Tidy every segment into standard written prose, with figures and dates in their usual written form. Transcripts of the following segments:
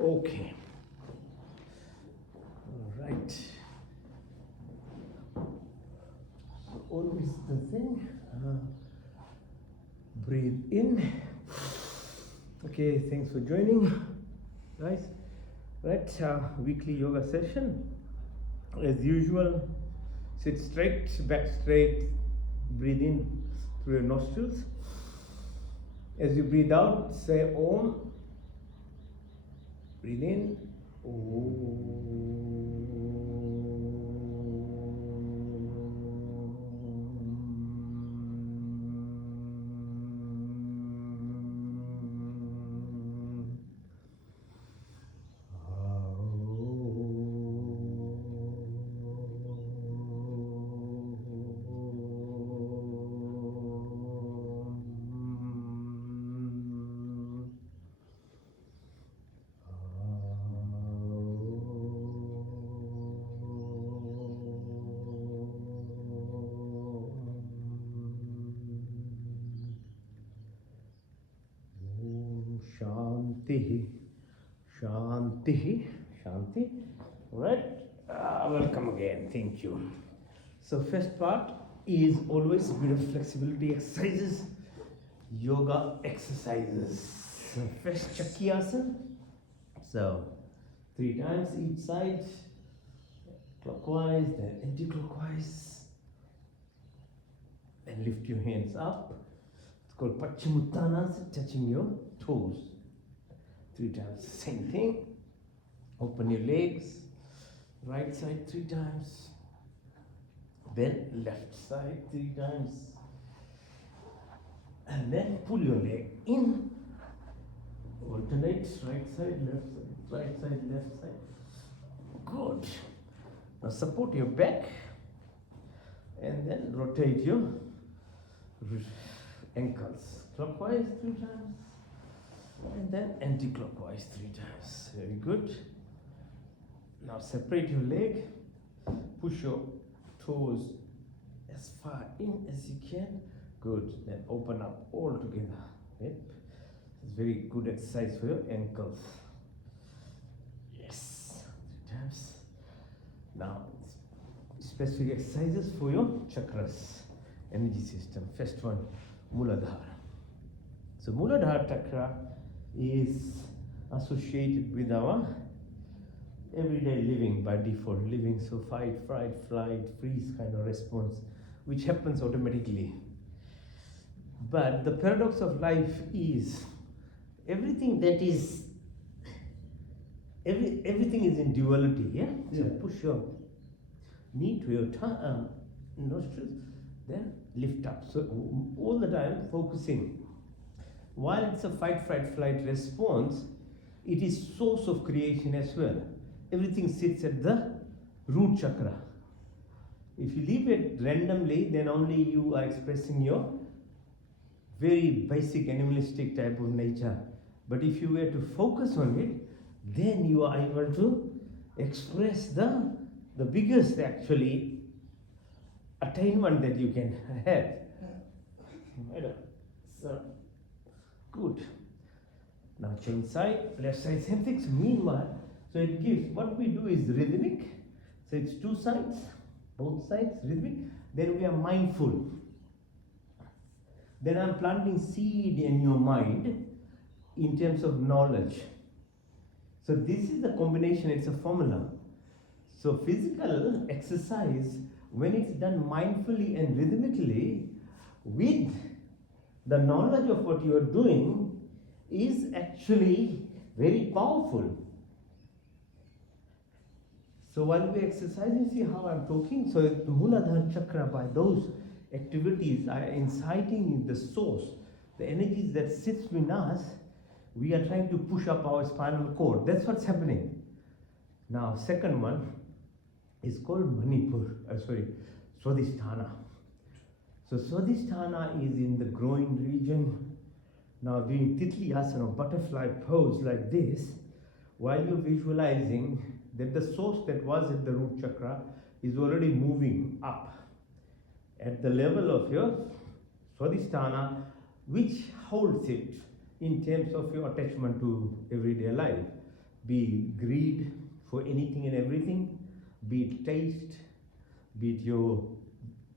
Okay. All right. So always the thing. Breathe in. Okay, thanks for joining, guys. Right, weekly yoga session. As usual, sit straight, back straight. Breathe in through your nostrils. As you breathe out, say Om. Breathe in. Shanti, Shanti, Shanti. Right? Welcome again. Thank you. So first part is always a bit of flexibility exercises, yoga exercises. So first Chakrasana. So 3 times each side, clockwise, then anti-clockwise. Then lift your hands up. It's called Paschimottanasana, touching your toes. 3 times, same thing. Open your legs, right side 3 times, then left side 3 times, and then pull your leg in, alternate, right side, left side, right side, left side. Good. Now support your back, and then rotate your ankles, clockwise 3 times, and then anti-clockwise 3 times. Very good. Now separate your leg, push your toes as far in as you can. Good. Then open up all together. Yep. It's very good exercise for your ankles. Yes. 3 times. Now specific exercises for your chakras, energy system. First one, Muladhara. So Muladhara chakra is associated with our everyday living by default, living, so fight, flight, freeze kind of response, which happens automatically. But the paradox of life is everything that is everything is in duality. Yeah. So push your knee to your nostrils, then lift up. So all the time focusing. While it's a fight, flight response, it is source of creation as well. Everything sits at the root chakra. If you leave it randomly, then only you are expressing your very basic animalistic type of nature. But if you were to focus on it, then you are able to express the biggest actually attainment that you can have. So good. Now change side, left side, same thing. So meanwhile, so it gives, what we do is rhythmic. So it's 2 sides, both sides rhythmic. Then we are mindful. Then I'm planting seed in your mind in terms of knowledge. So this is the combination, it's a formula. So physical exercise, when it's done mindfully and rhythmically, with the knowledge of what you are doing, is actually very powerful. So while we're exercising, see how I'm talking? So the Muladhara chakra, by those activities, are inciting the source, the energies that sits within us. We are trying to push up our spinal cord. That's what's happening. Now, second one is called Manipur, Swadhisthana. So Swadhisthana is in the groin region. Now doing Titli Asana, butterfly pose like this, while you're visualizing that the source that was at the root chakra is already moving up at the level of your Swadhisthana, which holds it in terms of your attachment to everyday life. be it greed for anything and everything, be it taste, be it your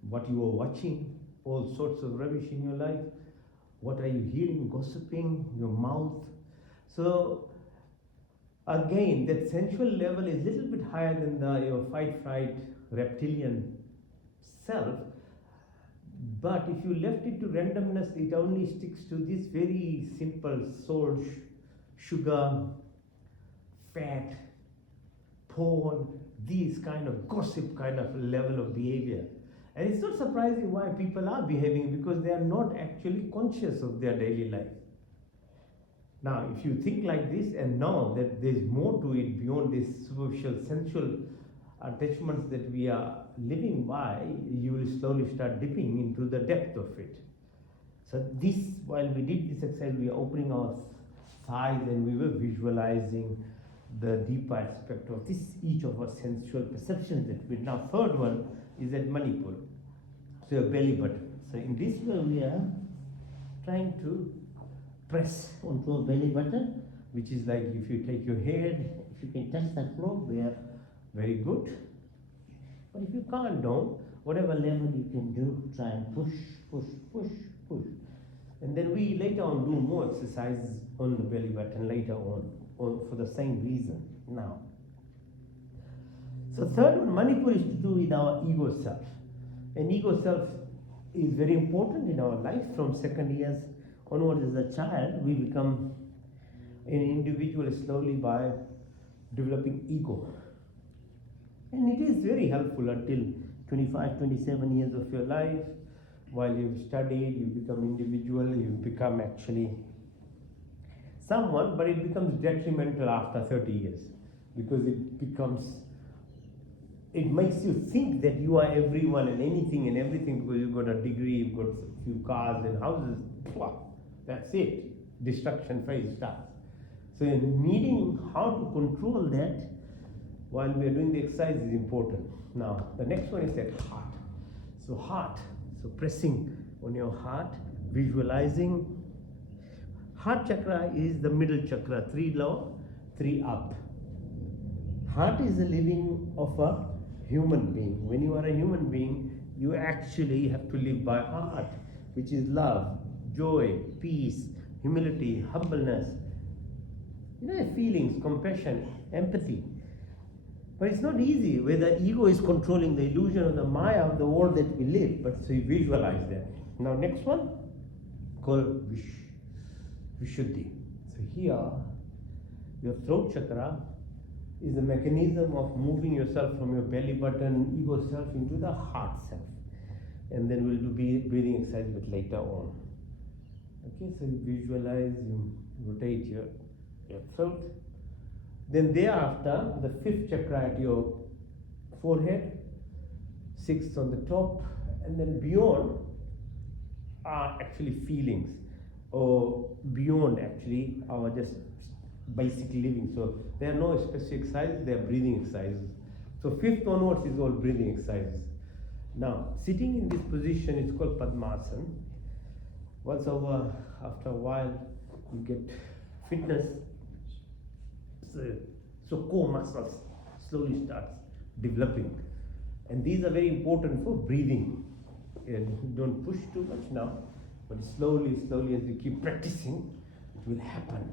what you are watching, all sorts of rubbish in your life. What are you hearing? Gossiping, your mouth. So again, that sensual level is a little bit higher than your fight, fright, reptilian self. But if you left it to randomness, it only sticks to this very simple salt, sugar, fat, porn, these kind of gossip kind of level of behavior. And it's not surprising why people are behaving, because they are not actually conscious of their daily life. Now, if you think like this and know that there's more to it beyond this superficial, sensual attachments that we are living by, you will slowly start dipping into the depth of it. So this, while we did this exercise, we are opening our thighs and we were visualizing the deeper aspect of this, each of our sensual perceptions that we now. Third one is at Manipur. So your belly button. So in this way we are trying to press onto a belly button, which is like if you take your head, if you can touch that floor, we are very good. But if you can't do, whatever level you can do, try and push, push, push, push. And then we later on do more exercises on the belly button later on for the same reason now. So third one, Manipur, is to do with our ego self. And ego self is very important in our life. From second years onwards as a child, we become an individual slowly by developing ego. And it is very helpful until 25, 27 years of your life. While you've studied, you become individual, you become actually someone, but it becomes detrimental after 30 years, because it makes you think that you are everyone and anything and everything, because you've got a degree, you've got a few cars and houses. That's it. Destruction phase starts. So needing how to control that while we are doing the exercise is important. Now, the next one is that heart. So heart, so pressing on your heart, visualizing. Heart chakra is the middle chakra, 3 low, 3 up. Heart is the living of a human being. When you are a human being, you actually have to live by heart, which is love, joy, peace, humility, humbleness, feelings, compassion, empathy. But it's not easy where the ego is controlling the illusion of the Maya of the world that we live. But so you visualize that. Now next one, called Vishuddhi. So here, your throat chakra is the mechanism of moving yourself from your belly button, ego self, into the heart self. And then we'll do breathing exercise a bit later on. Okay, so you visualize, you rotate your throat. Then thereafter, the 5th chakra at your forehead, 6th on the top, and then beyond are actually feelings, or beyond actually our just basic living. So there are no specific exercises, they are breathing exercises. So 5th onwards is all breathing exercises. Now, sitting in this position is called Padmasana. Once over, after a while, you get fitness. So core muscles slowly starts developing. And these are very important for breathing. And don't push too much now, but slowly, slowly as you keep practicing, it will happen.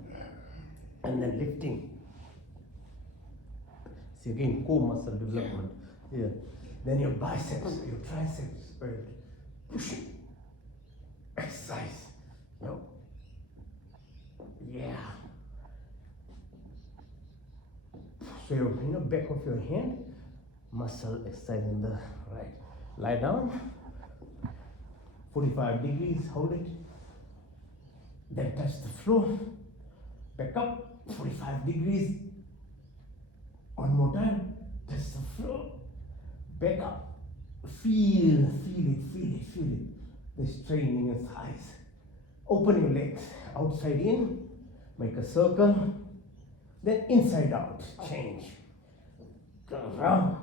And then lifting. See again, core muscle development. Yeah. Then your biceps, your triceps, pushing. Exercise. No. Yeah. So your back of your hand, muscle exercise in the right. Lie down. 45 degrees, hold it. Then touch the floor. Back up, 45 degrees. One more time, touch the floor. Back up. Feel it. The strain in your thighs. Open your legs, outside in, make a circle. Then inside out, change. Go round.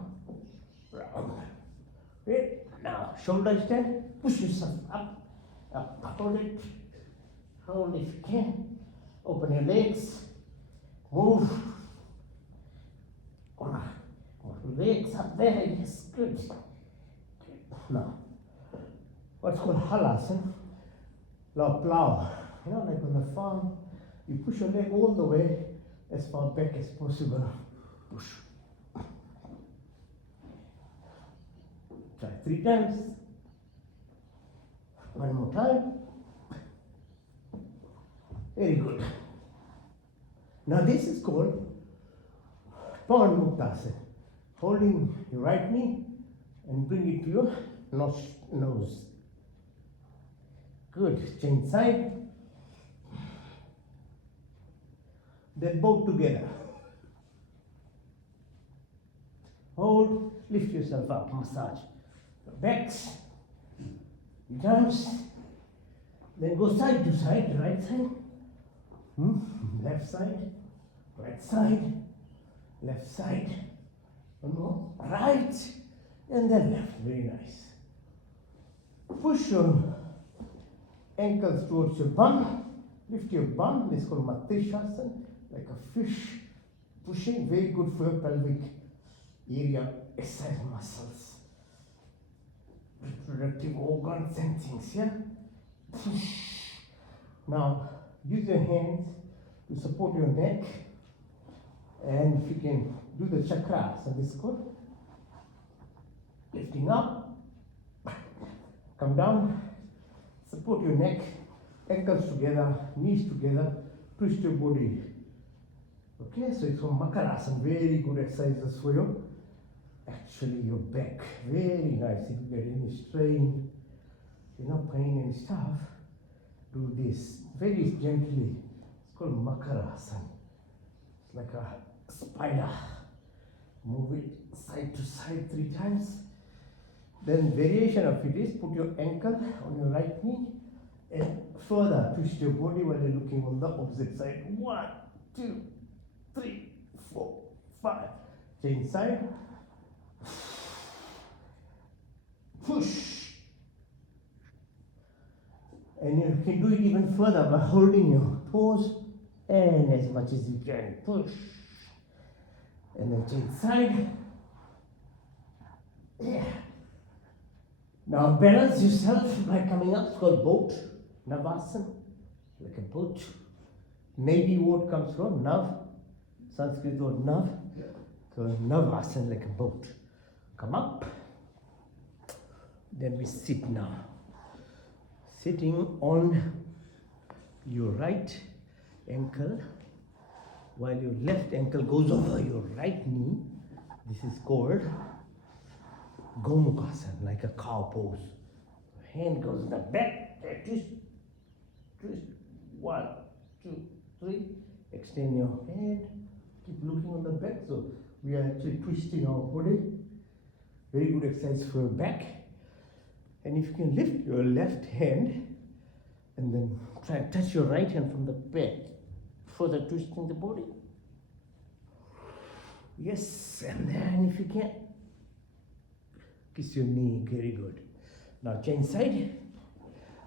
Wait. Now, shoulder stand, push yourself up, hold it if you can. Open your legs, move, Very yes, good. Now, what's called halasana, plow. You know, like on the farm, you push your leg all the way as far back as possible. Push. Try 3 times. One more time. Very good. Now this is called Pawan Muktasana. Holding your right knee and bring it to your nose. Good. Change side. Then both together. Hold. Lift yourself up. Massage. Backs. Jumps. Then go side to side. Right side. Left side. Right side. Left side. One more. Right. And then left. Very nice. Push your ankles towards your bum. Lift your bum. This is called Matrishasana. Like a fish. Pushing. Very good for your pelvic area. Exercise muscles. Reproductive organs and things. Yeah? Now, use your hands to support your neck. And if you can do the chakras, so this is called lifting up, come down, support your neck, ankles together, knees together, twist your body. Okay, so it's from Makarasana, very good exercises for your back. Very nice. If you get any strain, pain and stuff, do this very gently. It's called Makarasana. It's like a spider. Move it side to side 3 times. Then variation of it is put your ankle on your right knee and further twist your body while you're looking on the opposite side. 1, 2, 3, 4, 5. Change side. Push. And you can do it even further by holding your toes and as much as you can. Push. And then change side. Yeah. Now balance yourself by coming up. It's called boat. Navasana. Like a boat. Navy word comes from Nav. Sanskrit word Nav. So Navasana, like a boat. Come up. Then we sit now. Sitting on your right ankle while your left ankle goes over your right knee. This is called Gomukhasana, like a cow pose. Hand goes in the back, twist, 1, 2, 3. Extend your hand, keep looking on the back. So we are actually twisting our body. Very good exercise for your back. And if you can lift your left hand and then try and touch your right hand from the back, further twisting the body. Yes, and then if you can, kiss your knee, very good. Now change side,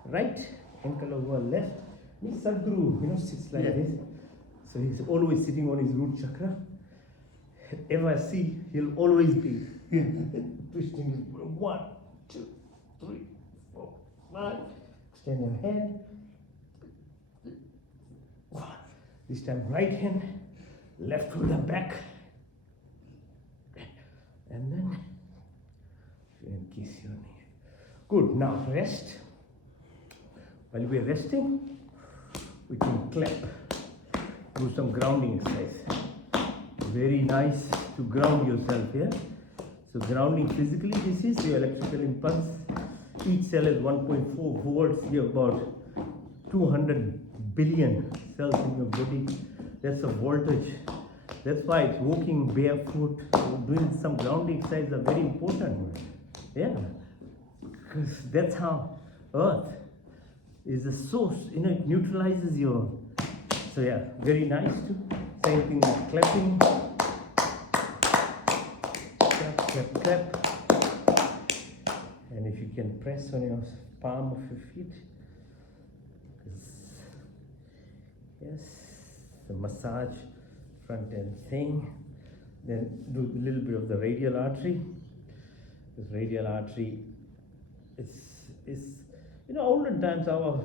right ankle over left. This Sadhguru, sits like this. So he's always sitting on his root chakra. Ever see, he'll always be twisting his body. 1, 2, 3, 4, 5. Extend your hand. This time right hand, left to the back. And then you can kiss your knee. Good, now rest. While we're resting, we can clap. Do some grounding exercise. Very nice to ground yourself here. So grounding physically, this is your electrical impulse. Each cell is 1.4 volts. You have about 200 billion cells in your body. That's a voltage. That's why it's walking barefoot, doing some grounding exercises are very important. Yeah, because that's how Earth is the source. It neutralizes your. So yeah, very nice too. Same thing with clapping. Clap, clap, clap. And if you can press on your palm of your feet. Yes, the massage front end thing. Then do a little bit of the radial artery. This radial artery is olden times our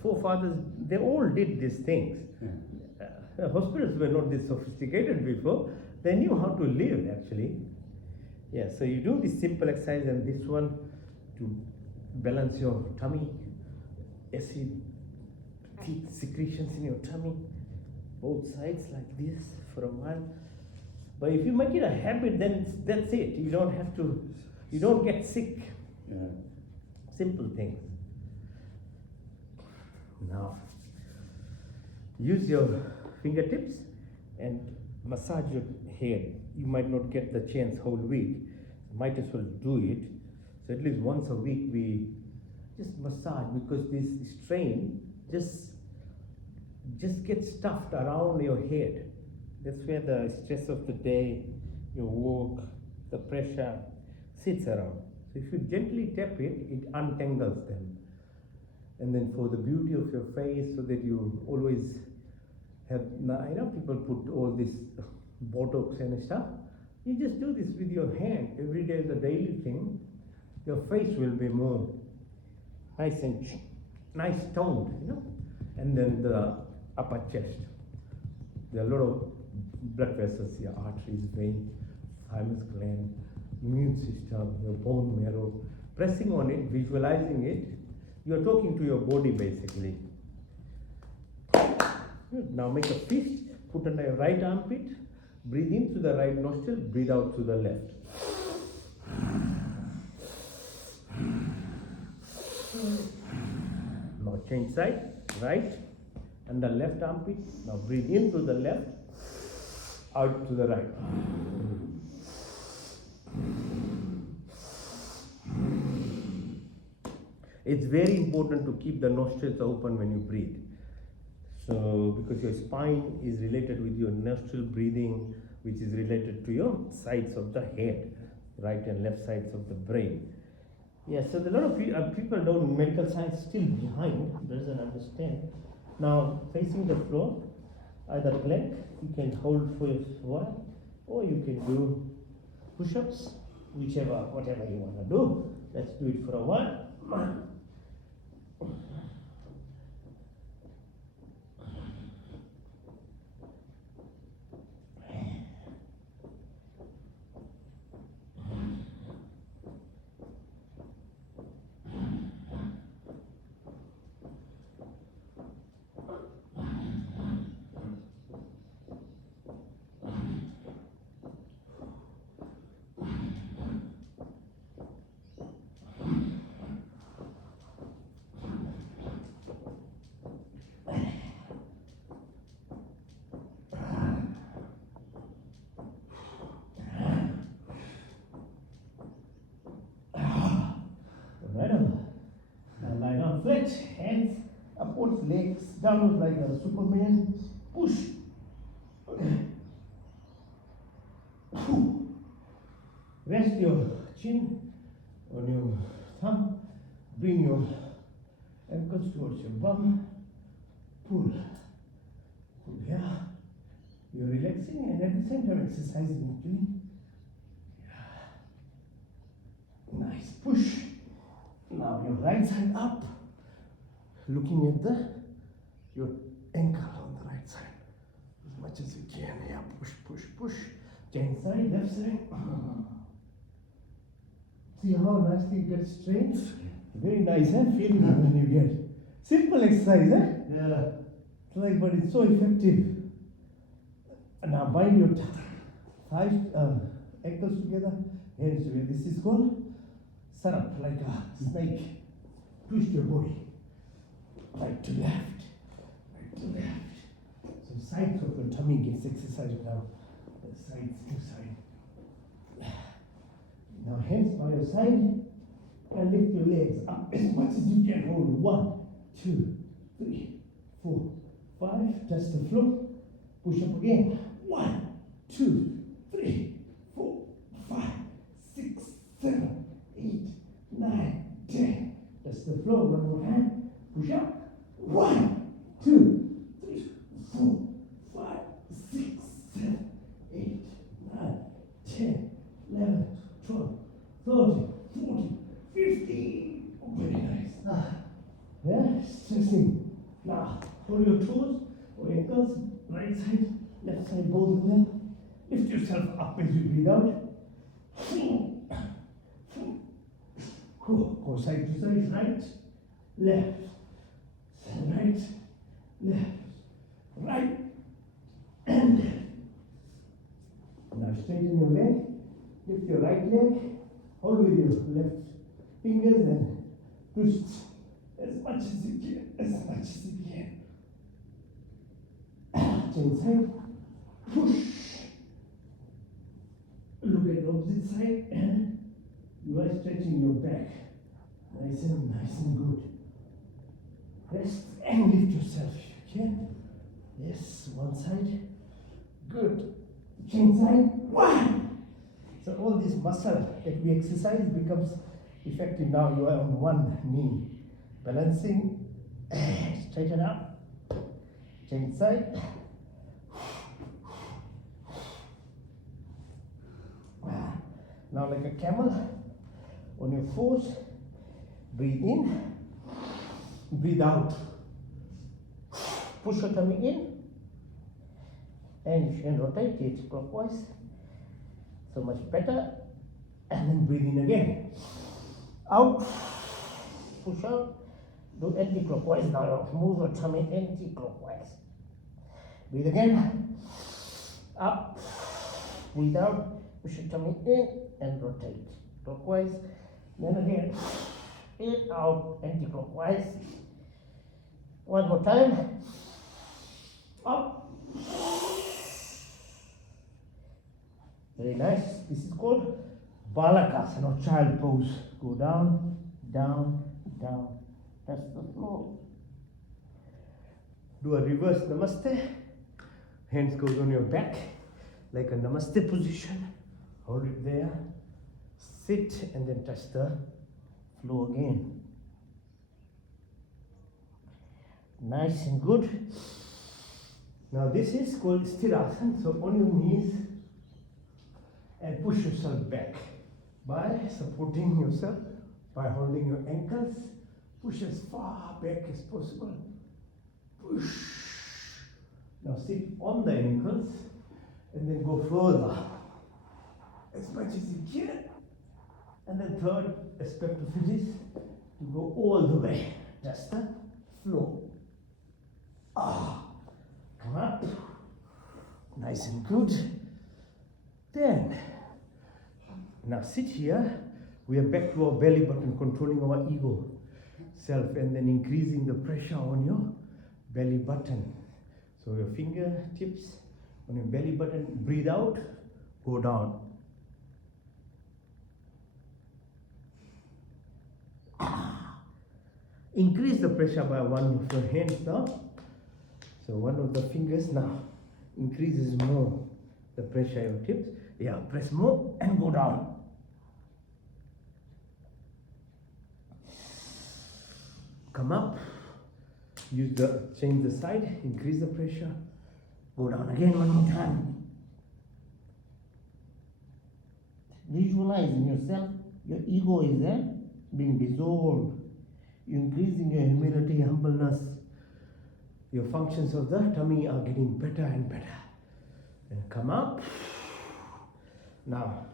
forefathers, they all did these things. Hospitals were not this sophisticated before. They knew how to live actually. Yeah, so you do this simple exercise and this one to balance your tummy, acid, secretions in your tummy, both sides like this for a while. But if you make it a habit, then that's it. You don't have to, you don't get sick. Yeah. Simple things. Now, use your fingertips and massage your head. You might not get the chance whole week. Might as well do it. So at least once a week we just massage, because this strain just gets stuffed around your head. That's where the stress of the day, your work, the pressure sits around. So if you gently tap it, it untangles them. And then for the beauty of your face, so that you always have, people put all this Botox and stuff. You just do this with your hand. Every day is a daily thing. Your face will be more nice and nice toned, And then the upper chest. There are a lot of blood vessels here, arteries, vein, thymus gland, immune system, your bone marrow. Pressing on it, visualizing it, you're talking to your body basically. Good. Now make a fist, put under your right armpit, breathe in through the right nostril, breathe out through the left. Now change side, right, and the left armpit. Now breathe in through the left, out to the right. It's very important to keep the nostrils open when you breathe. So, because your spine is related with your nostril breathing, which is related to your sides of the head, right and left sides of the brain. Yeah, so a lot of people don't, medical science still behind, doesn't understand. Now, facing the floor, either plank, you can hold for a while, or you can do push-ups, whatever you want to do. Let's do it for a while. Lie down flat, hands upwards, legs downwards like a Superman. Push. Rest your chin on your thumb. Bring your ankles towards your bum. Pull. Pull here. You're relaxing and at the same time exercising actually. Nice. Push. Now your right side up, looking at your ankle on the right side as much as you can. Yeah, push, push, push. Change side, left side. See how nicely it gets straight? Very nice, eh? Feeling when you get. Simple exercise, eh? Yeah. But it's so effective. Now bind your thighs, ankles together, hands together. This is called sarap, like a snake. Twist your body. Right to left. Right to left. So sides of your tummy gets exercised now. The sides inside. Now hands by your side and lift your legs up as much as you can. Hold 1, 2, 3, 4, 5. Touch the floor. Push up again. 1, 2, 3, 4, 5, 6, 7, 8, 9, 10. That's the floor. One more time. Push up. 1, 2, 3, 4, 5, 6, 7, 8, Left side, both of them. Lift yourself up as you breathe out. Go side to side, right, left, right, left, right, and left. Now straighten your leg, lift your right leg, hold with your left fingers and twist as much as you can, as much as you can. Change side, push. Look at the opposite side and you are stretching your back. Nice and good. Rest and lift yourself if you can. Yes, one side. Good. Change side. One. So all this muscle that we exercise becomes effective. Now you are on one knee. Balancing. Straighten up. Change side. Now like a camel, on your fours, breathe in, breathe out. Push your tummy in, and you can rotate it clockwise. So much better. And then breathe in again. Out, push out, do anti-clockwise now. Move your tummy anti-clockwise. Breathe again. Up, breathe out. Push your tummy in and rotate clockwise. Then again, in, out, anti-clockwise. One more time. Up. Very nice. This is called Balakasana or child pose. Go down, down, down. That's the floor. Do a reverse namaste. Hands goes on your back like a namaste position. Hold it there, sit and then touch the floor again. Nice and good. Now this is called Sthirasana. So on your knees and push yourself back by supporting yourself, by holding your ankles. Push as far back as possible. Push. Now sit on the ankles and then go further as much as you can. And then third aspect of it is to go all the way. Just the flow. Come up. Nice and good. Then, now sit here. We are back to our belly button, controlling our ego self and then increasing the pressure on your belly button. So your fingertips on your belly button, breathe out, go down. Increase the pressure by one of your hands now. So one of the fingers now increases more the pressure of your tips. Yeah, press more and go down. Come up. Change the side, increase the pressure. Go down again one more time. Visualizing yourself, your ego is there, being dissolved. You're increasing your humility, humbleness. Your functions of the tummy are getting better and better. And come up. Now,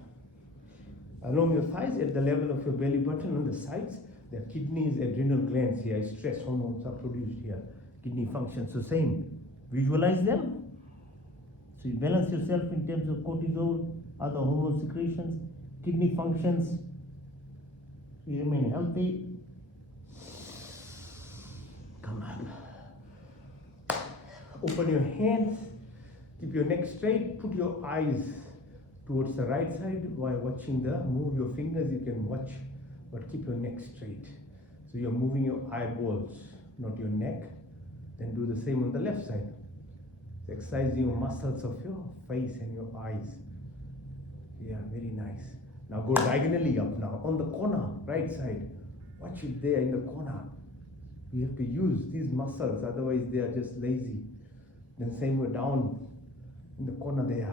along your thighs, at the level of your belly button on the sides, the kidneys, adrenal glands here, stress hormones are produced here. Kidney functions the same. Visualize them. So you balance yourself in terms of cortisol, other hormone secretions, kidney functions. You remain healthy. Come up. Open your hands. Keep your neck straight. Put your eyes towards the right side while watching move your fingers. You can watch, but keep your neck straight. So you're moving your eyeballs, not your neck. Then do the same on the left side. Exercise your muscles of your face and your eyes. Yeah, very nice. Now go diagonally up now, on the corner, right side. Watch it there in the corner. You have to use these muscles, otherwise they are just lazy. Then same way down in the corner there.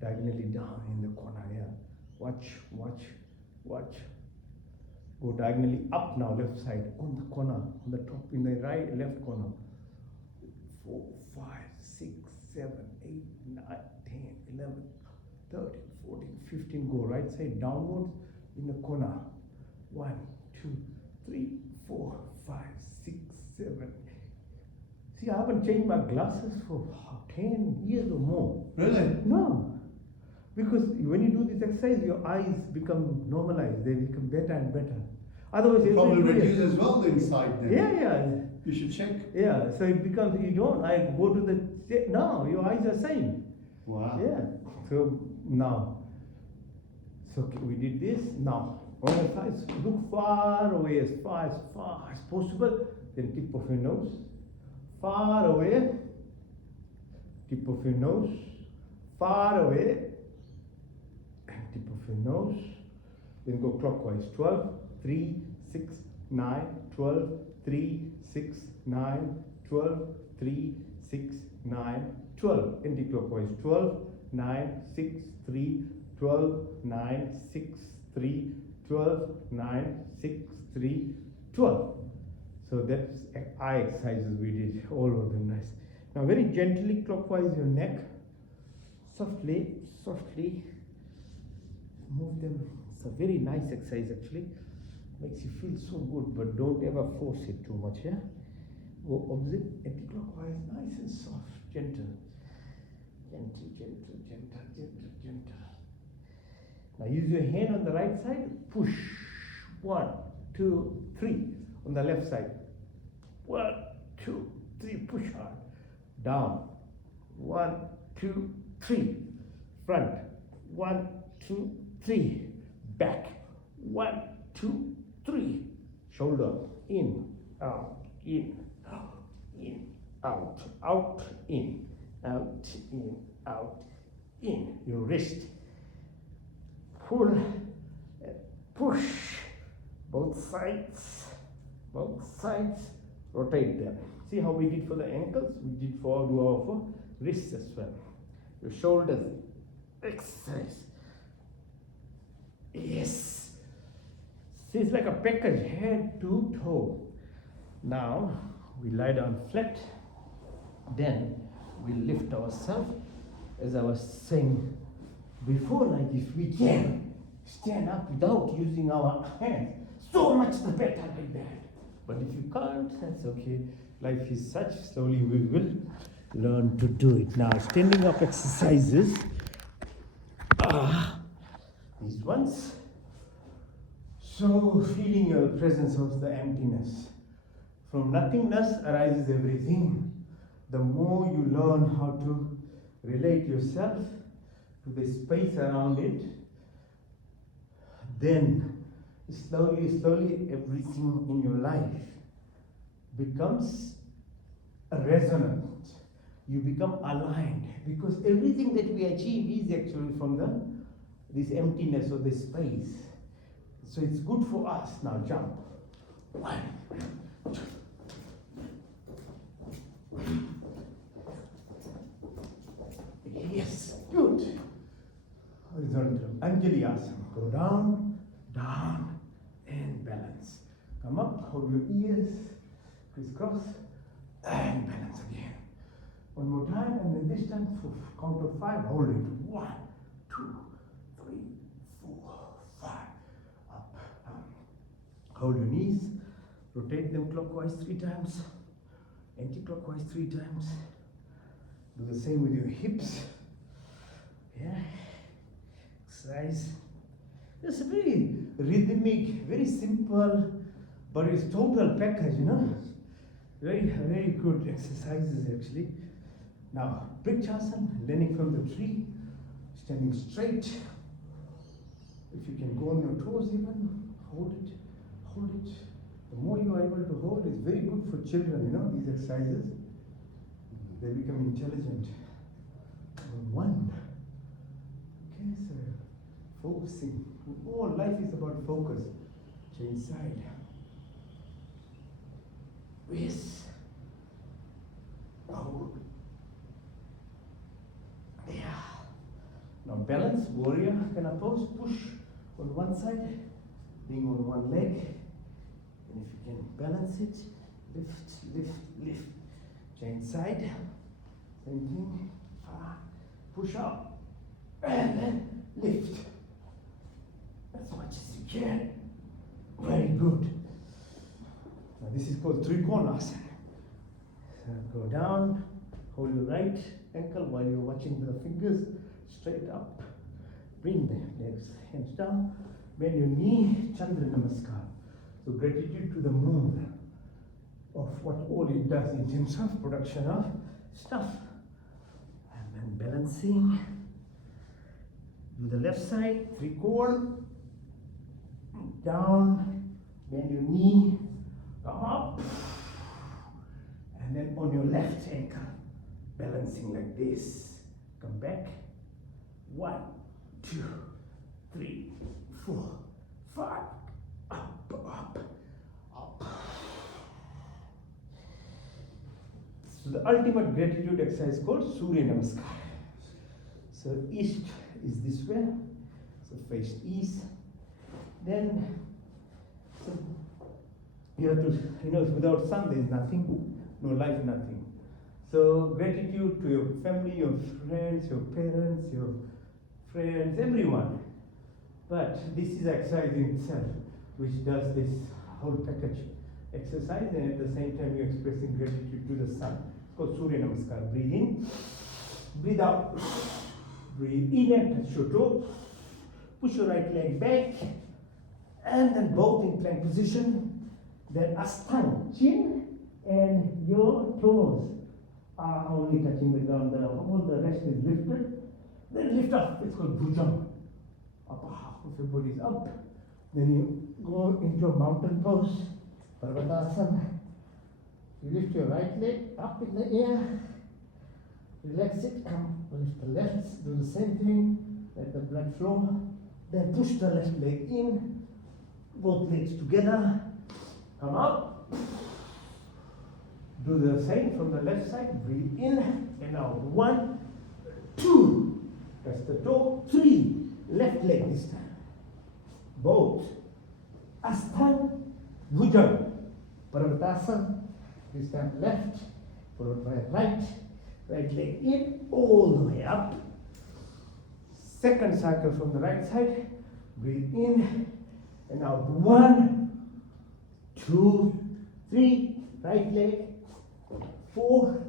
Diagonally down in the corner here. Watch, watch, watch. Go diagonally up now, left side, on the corner, on the top, in the left corner. 4, 5, 6, 7, 8, 9, 10, 11, 13, 14, 15. Go right side downwards in the corner. 1, 2, 3, 4, 5, 6, 7. See, I haven't changed my glasses for 10 years or more. Really? No. Because when you do this exercise, your eyes become normalized. They become better and better. Otherwise, Probably every 2 reduce years- as well the inside then. Yeah. You should check. Yeah, so it becomes, you don't, I go to the, no, your eyes are same. Wow. Yeah, so now, so we did this, now, on the sides, look far away, as far as possible, then tip of your nose, far away, tip of your nose, far away, and tip of your nose, then go clockwise, 12, 3, 6, 9, 12, 3, 6, 9, 12, 3, 6, 9, 12. Anti-clockwise 12, 9, 6, 3, 12, 9, 6, 3, 12, 9, 6, 3, 12. So that's eye exercises we did, all of them nice. Now very gently clockwise your neck, softly move them. It's a very nice exercise actually. Makes you feel so good, but don't ever force it too much, yeah? Go opposite, anti-clockwise, nice and soft, gentle. Gentle. Now use your hand on the right side, push. 1, 2, 3. On the left side. 1, 2, 3, push hard. Down. 1, 2, 3. Front. 1, 2, 3. Back. 1, 2, 3. Shoulder. In, out, in, out, in, out, out, in, out, in, out, in. Your wrist. Pull, push. Both sides. Rotate them. See how we did for the ankles? We did for our wrists as well. Your shoulders. Exercise. Yes. See, it's like a package, head to toe. Now we lie down flat. Then we lift ourselves, as I was saying before, like if we can stand up without using our hands, so much the better like that. But if you can't, that's okay. Life is such, slowly we will learn to do it. Now, standing up exercises are these ones. So, feeling your presence of the emptiness. From nothingness arises everything. The more you learn how to relate yourself to the space around it, then slowly everything in your life becomes resonant. You become aligned, because everything that we achieve is actually from this emptiness or this space. So it's good for us. Now jump. 1, 2. Yes, good. Horizontal. Anjali Asana. Go down, and balance. Come up, hold your ears, crisscross, and balance again. One more time, and then this time, for count of 5, hold it. 1, 2, 3, 4, 5. Up, down. Hold your knees, rotate them clockwise 3 times, anti-clockwise 3 times. Do the same with your hips. Yeah. Exercise. It's very rhythmic, very simple, but it's total package, you know. Very good exercises actually. Now, Vrikshasana, leaning from the tree, standing straight. If you can go on your toes even, hold it. The more you are able to hold, it's very good for children, you know, these exercises. They become intelligent. 1. Okay, so focusing. All life is about focus. Change side. Yes. Hold. Yeah. Now balance, warrior kind of pose. Push on one side, being on one leg. And if you can balance it, lift. Change side. Same thing. Push up. And then lift. As much as you can. Very good. Now this is called Trikonasana. So go down, hold your right ankle while you're watching the fingers straight up. Bring the legs, hands down. Bend your knee, Chandra Namaskar. So gratitude to the moon of what all it does in terms of production of stuff. And then balancing. Do the left side, Trikona. Down, bend your knee, come up. And then on your left ankle, balancing like this. Come back. 1, 2, 3, 4, 5. Up, up, up. So the ultimate gratitude exercise called Surya Namaskar. So east is this way. So face east. Then so you have to, without sun there is nothing, no life, nothing. So gratitude to your family, your friends, your parents, your friends, everyone. But this is exercise in itself, which does this whole package exercise, and at the same time you're expressing gratitude to the sun. It's called Surya Namaskar. Breathe in, breathe out, breathe in and touch your toe. Push your right leg back, and then both in plank position. Then Ashtanga, chin and your toes are only touching the ground. All the rest is lifted. Then lift up. It's called Bhujanga. Upper half of your body is up. Then you go into a mountain pose, Parvatasana. You lift your right leg up in the air. Relax it. Come. Lift the left. Do the same thing. Let the blood flow. Then push the left leg in. Both legs together. Come up. Do the same from the left side. Breathe in and out. 1, 2. Press the toe. 3. Left leg this time. Both. Ashtanga, Bhujanga. Parvatasana. This time left, followed by right. Right leg in, all the way up. Second cycle from the right side. Breathe in and out. 1, 2, 3. Right leg. 4,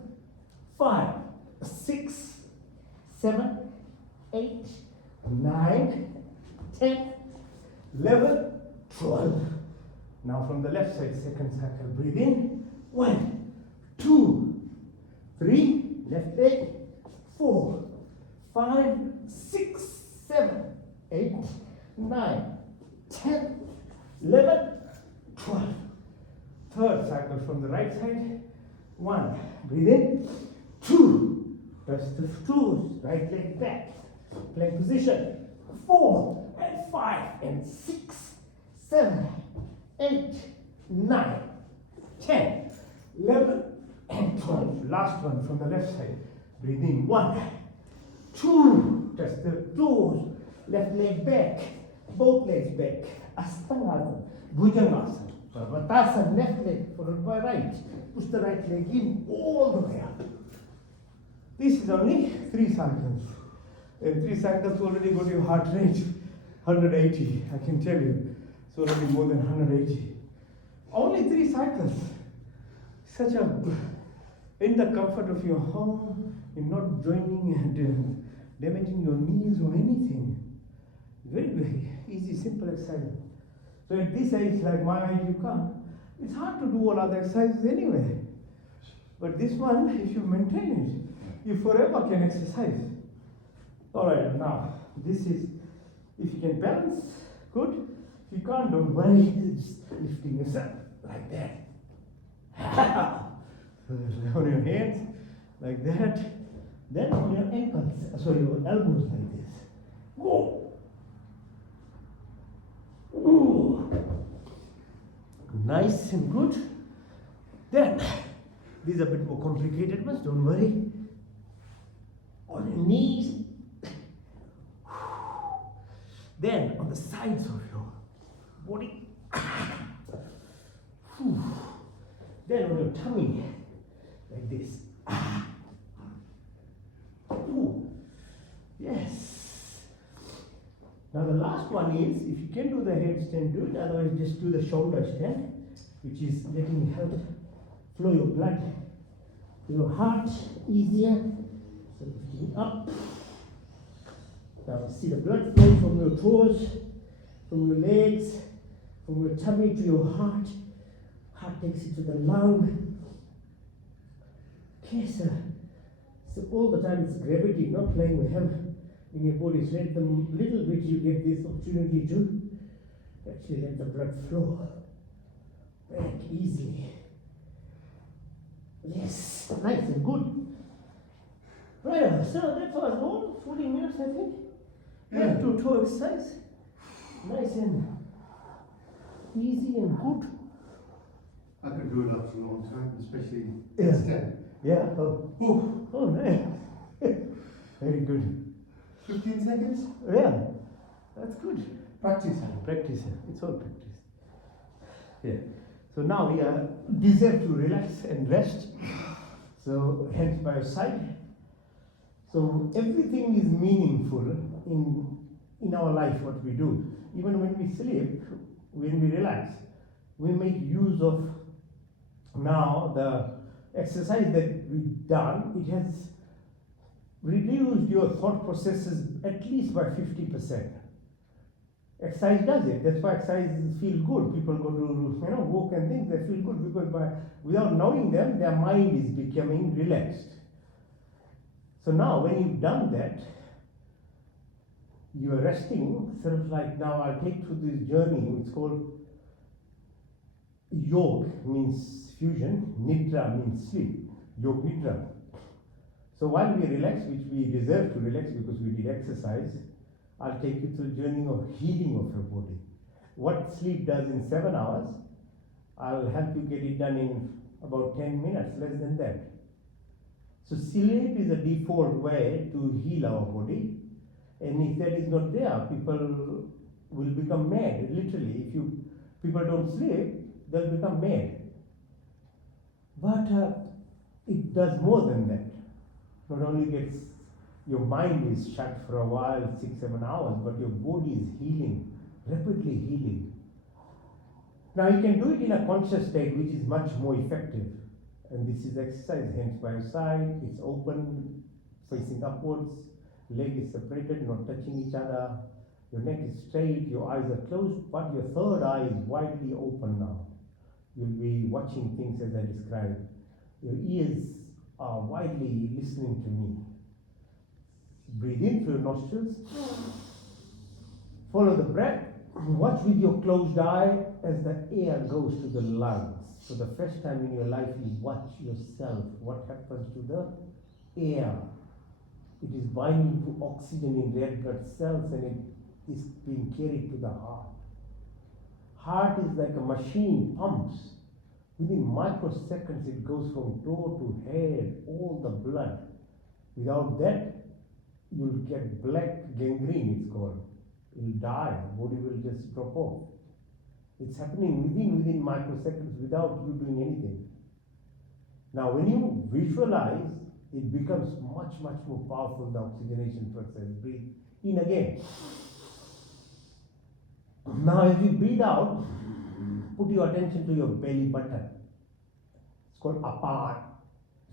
5, 6, 7, 8, 9, 10, 11, 12. Now from the left side, second cycle. Breathe in. 1, 2, 3. Left leg. 4, 5, 6, 7, 8, 9, 10, 11, 12. Third cycle from the right side. 1. Breathe in. 2. Press the toes. Right leg back. Plank position. 4 and 5 and 6, 7, 8, 9, 10, 11 and 12. Last one from the left side. Breathe in. 1, 2. Press the toes. Left leg back. Both legs back. Ashtanga, Bhujangasana. Parvatasana, left leg followed by right. Push the right leg in all the way up. This is only 3 cycles. In 3 cycles, already got your heart rate 180. I can tell you, it's already more than 180. Only 3 cycles. Such a in the comfort of your home, you're not joining and damaging your knees or anything. Very, very easy, simple exercise. So at this age, like my age, you come. It's hard to do all other exercises anyway. But this one, if you maintain it, you forever can exercise. All right, now this is, if you can balance, good. If you can't, don't worry. Just lifting yourself like that. On your hands, like that. Then on your ankles, sorry, your elbows like this. Go. Ooh. Nice and good. Then, these are a bit more complicated ones, don't worry. On your knees. Then, on the sides of your body. Then on your tummy, like this. Ooh. Yes. Now the last one is, if you can do the headstand, do it. Otherwise, just do the shoulder stand, which is letting help flow your blood to your heart easier. So lifting up. Now see the blood flow from your toes, from your legs, from your tummy to your heart. Heart takes it to the lung. Okay, sir. So all the time it's gravity, not playing with him in your body. So let the little bit you get this opportunity to actually let the blood flow back easily. Yes, nice and good. Right, so that was all. 40 minutes, I think. Yeah. To toe exercise. Nice and easy and good. I could do it after a long time, especially Yeah. headstand. Yeah. Oh, Ooh, oh nice. Very good. 15 seconds? Yeah, that's good. Practice. Practice. It's all practice. Yeah. So now we are deserve to relax and rest. So hands by your side. So everything is meaningful in our life, what we do. Even when we sleep, when we relax, we make use of now the exercise that we've done. It has reduced your thought processes at least by 50%. Exercise does it. That's why exercises feel good. People go to walk and things, they feel good because without knowing them, their mind is becoming relaxed. So now when you've done that, you are resting, sort of like now I'll take you through this journey. It's called Yog means fusion, Nidra means sleep, Yog Nidra. So while we relax, which we deserve to relax because we did exercise, I'll take you through a journey of healing of your body. What sleep does in 7 hours, I'll help you get it done in about 10 minutes, less than that. So sleep is a default way to heal our body. And if that is not there, people will become mad. Literally, if people don't sleep, they'll become mad. But it does more than that. Not only gets your mind is shut for a while, 6-7 hours, but your body is healing, rapidly healing. Now you can do it in a conscious state, which is much more effective. And this is exercise, hands by your side, it's open, facing upwards, leg is separated, not touching each other. Your neck is straight, your eyes are closed, but your third eye is widely open now. You'll be watching things as I described. Your ears are widely listening to me. Breathe in through your nostrils. Follow the breath. Watch with your closed eye as the air goes to the lungs. For the first time in your life, you watch yourself. What happens to the air? It is binding to oxygen in red blood cells and it is being carried to the heart. Heart is like a machine, pumps. Within microseconds, it goes from door to head, all the blood. Without that, you'll get black gangrene, it's called. You'll die, body will just drop off. It's happening within microseconds without you doing anything. Now, when you visualize, it becomes much more powerful, the oxygenation process. Breathe in again. Now, as you breathe out, put your attention to your belly button. It's called apart.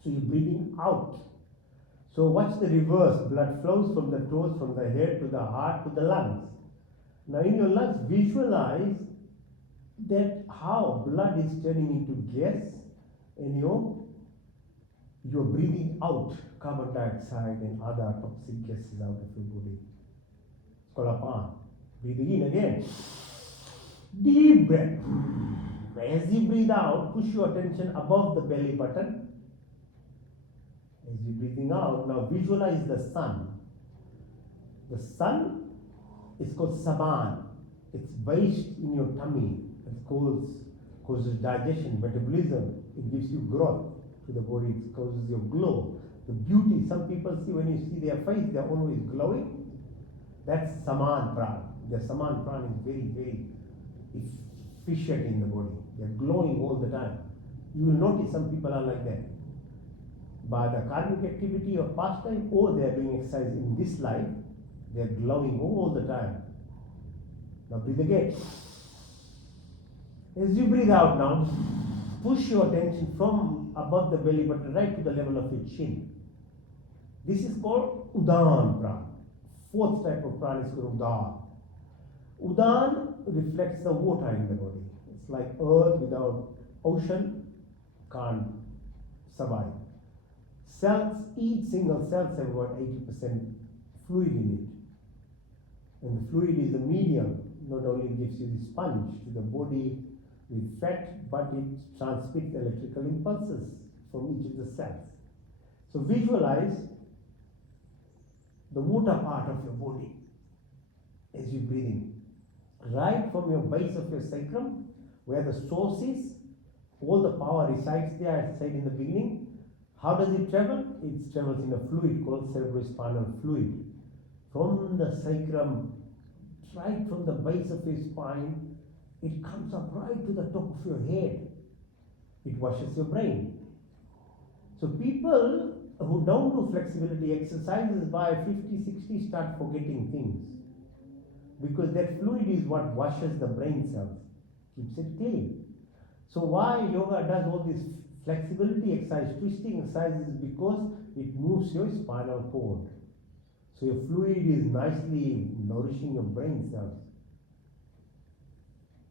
So you're breathing out. So watch the reverse. Blood flows from the toes, from the head to the heart to the lungs. Now in your lungs, visualize that how blood is turning into gas and you're breathing out carbon dioxide and other toxic gases out of your body. It's called apart. Breathing in again. Deep breath. As you breathe out, push your attention above the belly button. As you're breathing out, now visualize the sun. The sun is called Saman. It's based in your tummy. It causes digestion, metabolism. It gives you growth to the body. It causes your glow. The beauty. Some people see when you see their face, they're always glowing. That's Saman Pran. The Saman Pran is very efficient in the body. They're glowing all the time. You will notice some people are like that. by the karmic activity of past life, or they are doing exercise in this life, they are glowing all the time. Now breathe again. As you breathe out now, push your attention from above the belly button right to the level of your chin. This is called Udan Prana. Fourth type of prana is called Udan. Udan reflects the water in the body. It's like earth without ocean can't survive. Cells, each single cell has about 80% fluid in it. And the fluid is the medium, not only gives you the sponge to the body with fat, but it transmits electrical impulses from each of the cells. So visualize the water part of your body as you breathe in. Right from your base of your sacrum, where the source is, all the power resides there, as I said in the beginning. How does it travel? It travels in a fluid called cerebrospinal fluid. From the sacrum, right from the base of your spine, it comes up right to the top of your head. It washes your brain. So people who don't do flexibility exercises by 50, 60 start forgetting things. Because that fluid is what washes the brain cells, keeps it clean. So why yoga does all this flexibility exercise, twisting exercises, because it moves your spinal cord. So your fluid is nicely nourishing your brain cells.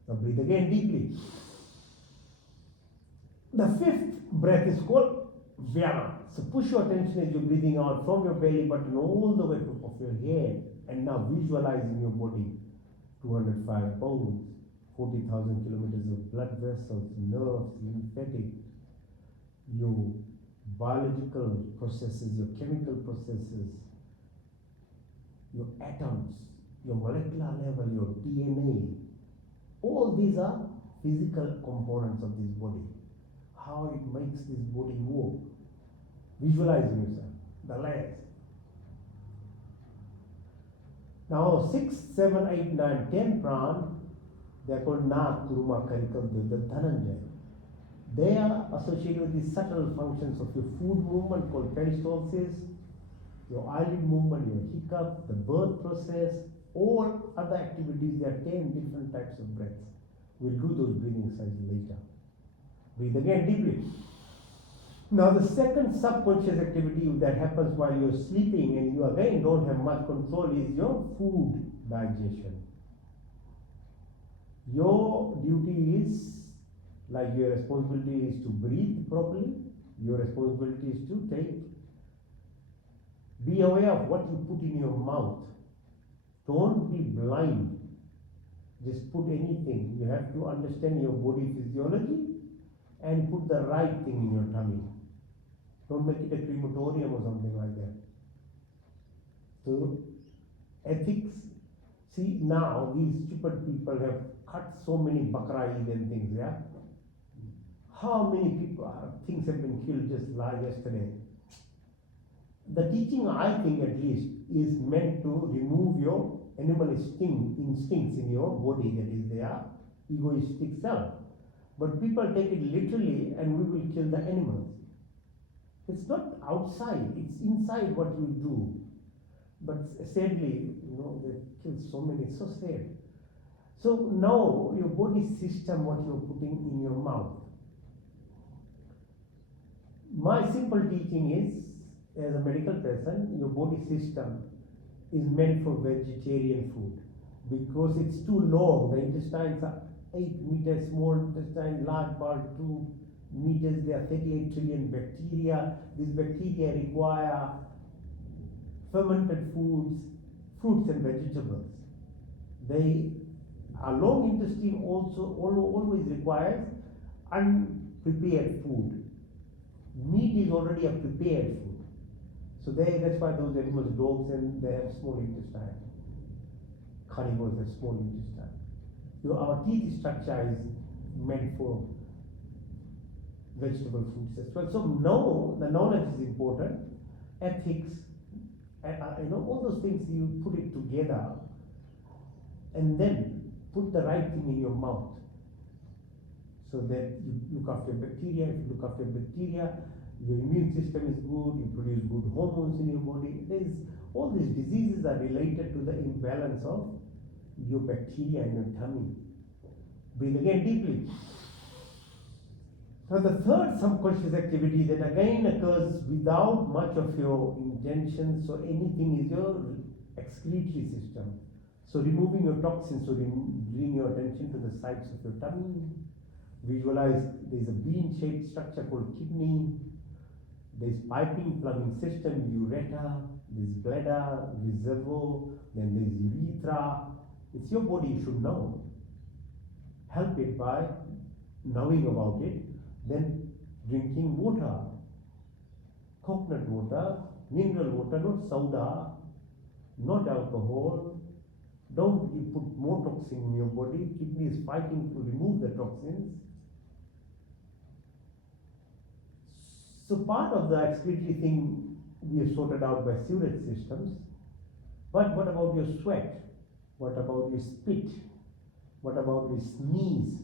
Now breathe again deeply. The fifth breath is called Vyama. So push your attention as you're breathing out from your belly button all the way to the top of your head. And now visualize in your body 205 bones, 40,000 kilometers of blood vessels, nerves, lymphatic, your biological processes, your chemical processes, your atoms, your molecular level, your DNA. All these are physical components of this body. How it makes this body move. Visualize yourself, the layers. Now 6, 7, 8, 9, 10 pran, they are called Nag, Kuruma, Karikal, the Dhananjay. They are associated with the subtle functions of your food movement called peristalsis, your eyelid movement, your hiccup, the birth process, all other activities. There are 10 different types of breaths. We'll do those breathing exercises later. Breathe again deeply. Now the second subconscious activity that happens while you're sleeping and you again don't have much control is your food digestion. Your duty is, like your responsibility is to breathe properly, your responsibility is to be aware of what you put in your mouth. Don't be blind. Just put anything. You have to understand your body physiology and put the right thing in your tummy. Don't make it a crematorium or something like that. So, ethics. See, now these stupid people have cut so many Bakra Eid and things, yeah? How many people, things have been killed just like yesterday? The teaching, I think at least, is meant to remove your animal instincts in your body, that is their egoistic self. But people take it literally and we will kill the animals. It's not outside, it's inside what you do. But sadly, they kill so many, it's so sad. So now your body system, what you're putting in your mouth. My simple teaching is, as a medical person, your body system is meant for vegetarian food because it's too long. The intestines are 8 meters, small intestine, large part 2 meters. There are 38 trillion bacteria. These bacteria require fermented foods, fruits and vegetables. Our long intestine also always requires unprepared food. Meat is already a prepared food. So that's why those animals, dogs, and they have small intestine. Carnivores have small intestine. Our teeth structure is meant for vegetable foods as well. So now the knowledge is important. Ethics, all those things, you put it together and then put the right thing in your mouth. So that you look after bacteria. If you look after bacteria, Your immune system is good, you produce good hormones in your body. All these diseases are related to the imbalance of your bacteria in your tummy. Breathe again deeply. Now the third subconscious activity that again occurs without much of your intention, so anything, is your excretory system. So removing your toxins, so bring your attention to the sides of your tummy. Visualize there's a bean-shaped structure called kidney. There's piping, plumbing system, ureter, there's bladder, reservoir, then there's urethra. It's your body, you should know. Help it by knowing about it. Then drinking water, coconut water, mineral water, not soda, not alcohol. Don't you put more toxin in your body. Kidney is fighting to remove the toxins. So part of the excretory thing we have sorted out by sewage systems. But what about your sweat? What about your spit? What about your sneeze?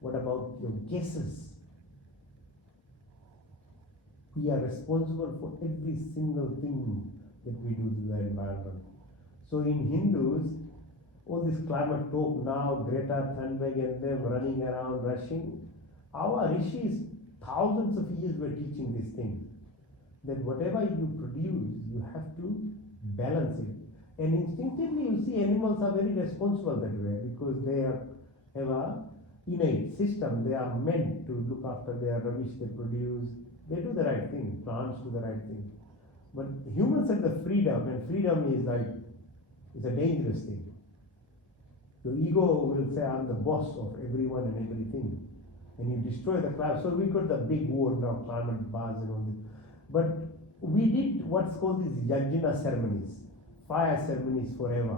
What about your gases? We are responsible for every single thing that we do to the environment. So in Hindus, all this climate talk now, Greta Thunberg and them running around, rushing, our rishis thousands of years were teaching this thing, that whatever you produce, you have to balance it. And instinctively you see animals are very responsible that way, because they have a innate system. They are meant to look after their rubbish they produce. They do the right thing, plants do the right thing. But humans have the freedom, and freedom is like, it's a dangerous thing. Your ego will say, I'm the boss of everyone and everything. And you destroy the climate. So we got the big war now, climate bars and all this. But we did what's called these yajna ceremonies, fire ceremonies forever.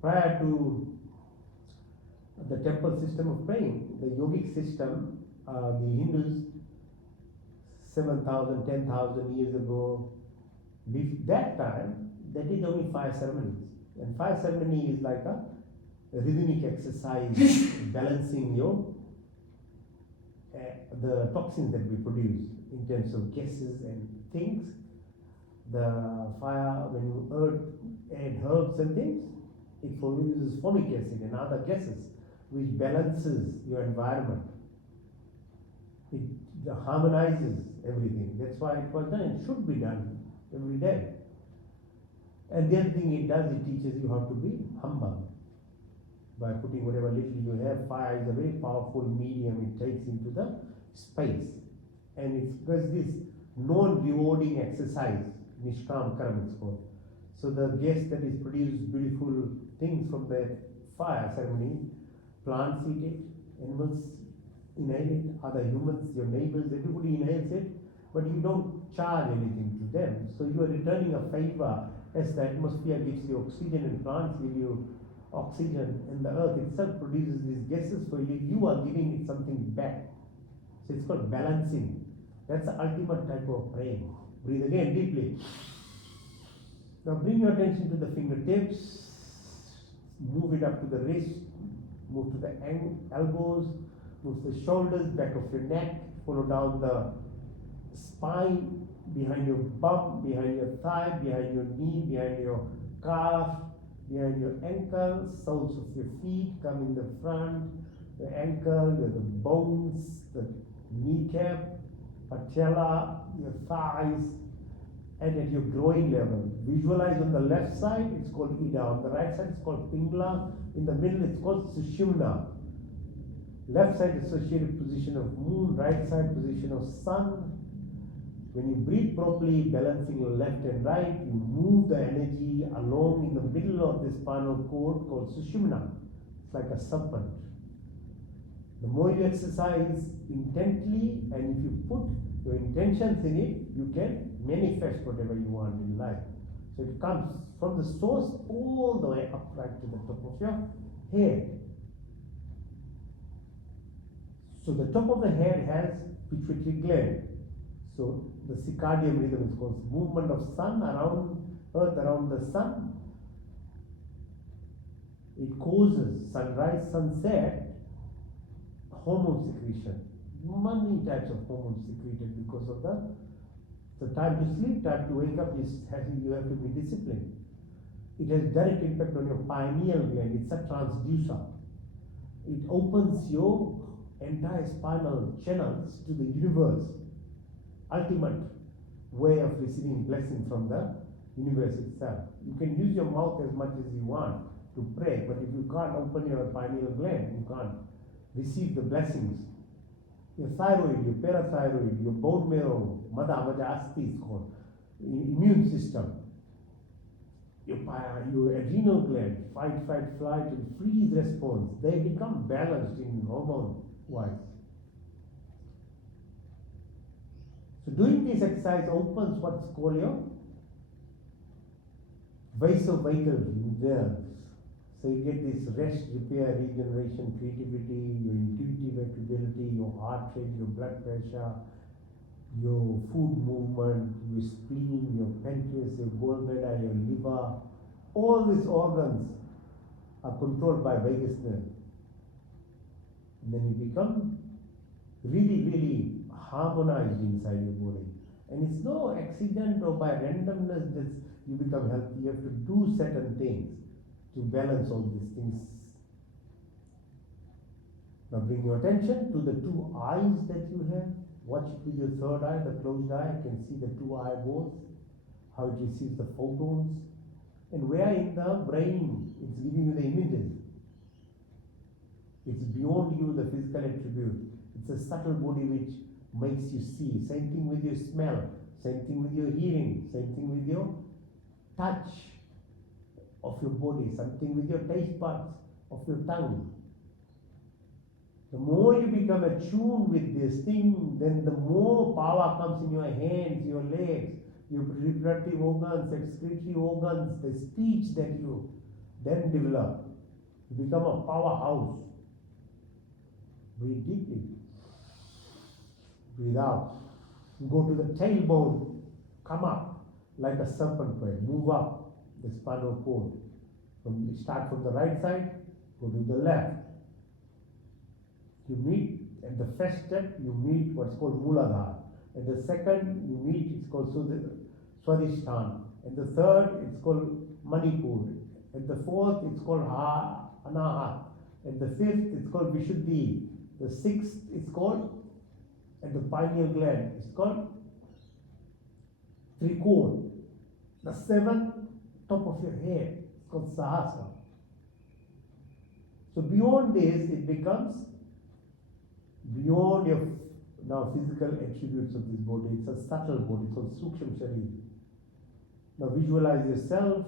Prior to the temple system of praying, the yogic system, the Hindus, 7,000, 10,000 years ago, that time, they did only fire ceremonies. And fire ceremony is like a rhythmic exercise, balancing your the toxins that we produce in terms of gases and things. The fire, when you add herbs and things, it produces formic acid and other gases, which balances your environment. It harmonizes everything. That's why it was done. It should be done every day. And the other thing it does, it teaches you how to be humble. By putting whatever little you have, fire is a very powerful medium. It takes into the space. And it does this non-rewarding exercise, Nishkam Karam it's called. So the gas that is produced, beautiful things from that fire ceremony, plants eat it, animals inhale it, other humans, your neighbors, everybody inhales it, but you don't charge anything to them. So you are returning a favor as the atmosphere gives you oxygen and plants give you oxygen, and the earth itself produces these gases for you. You are giving it something back. So it's called balancing. That's the ultimate type of praying. Breathe again deeply. Now bring your attention to the fingertips. Move it up to the wrist. Move to the elbows. Move to the shoulders, back of your neck. Follow down the spine, behind your bum, behind your thigh, behind your knee, behind your calf, behind your ankle, soles of your feet come in the front, the ankle, the bones, the kneecap, patella, your thighs, and at your groin level. Visualize on the left side, it's called Ida. On the right side, it's called Pingla. In the middle, it's called Sushumna. Left side, associated position of moon, right side, position of sun. When you breathe properly, balancing your left and right, you move the energy along in the middle of the spinal cord called Sushumna. It's like a serpent. The more you exercise intently, and if you put your intentions in it, you can manifest whatever you want in life. So it comes from the source all the way up right to the top of your head. So the top of the head has pituitary gland. So the circadian rhythm is called movement of sun around earth, around the sun. It causes sunrise, sunset, hormone secretion. many types of hormones secreted because of the time to sleep, time to wake up you have to be disciplined. It has direct impact on your pineal gland. It's a transducer. It opens your entire spinal channels to the universe. Ultimate way of receiving blessing from the universe itself. You can use your mouth as much as you want to pray, but if you can't open your pineal gland, you can't receive the blessings. Your thyroid, your parathyroid, your bone marrow, maja asti is called, immune system, your adrenal gland, fight, flight, and freeze response, they become balanced in hormone wise. So doing this exercise opens what's called your vasovagal nerves. So you get this rest, repair, regeneration, creativity, your intuitive ability, your heart rate, your blood pressure, your food movement, your spleen, your pancreas, your gallbladder, your liver. All these organs are controlled by vagus nerve. And then you become really harmonized inside your body. And it's no accident or by randomness that you become healthy. You have to do certain things to balance all these things. Now bring your attention to the two eyes that you have. Watch it with your third eye, the closed eye. You can see the two eyeballs, how it receives the photons, and where in the brain it's giving you the images. It's beyond you, the physical attribute. It's a subtle body which makes you see. Same thing with your smell, same thing with your hearing, same thing with your touch of your body, something with your taste buds of your tongue. The more you become attuned with this thing, then the more power comes in your hands, your legs, your reproductive organs, excretory organs, the speech that you then develop. You become a powerhouse. Breathe deeply. Breathe out. Go to the tailbone. Come up like a serpent way. Move up the spinal cord. Start from the right side, go to the left. You meet at the first step, you meet what's called Muladhara. At the second, you meet, it's called Swadhisthana. At the third, it's called Manipur. At the fourth, it's called Anahat. At the fifth, it's called Vishuddhi. The sixth, it's called, at the pineal gland, it's called Trikona. The seventh, top of your head, it's called Sahasra. So beyond this, it becomes beyond your now physical attributes of this body. It's a subtle body, it's called Sukshma Sharir. Now visualize yourself,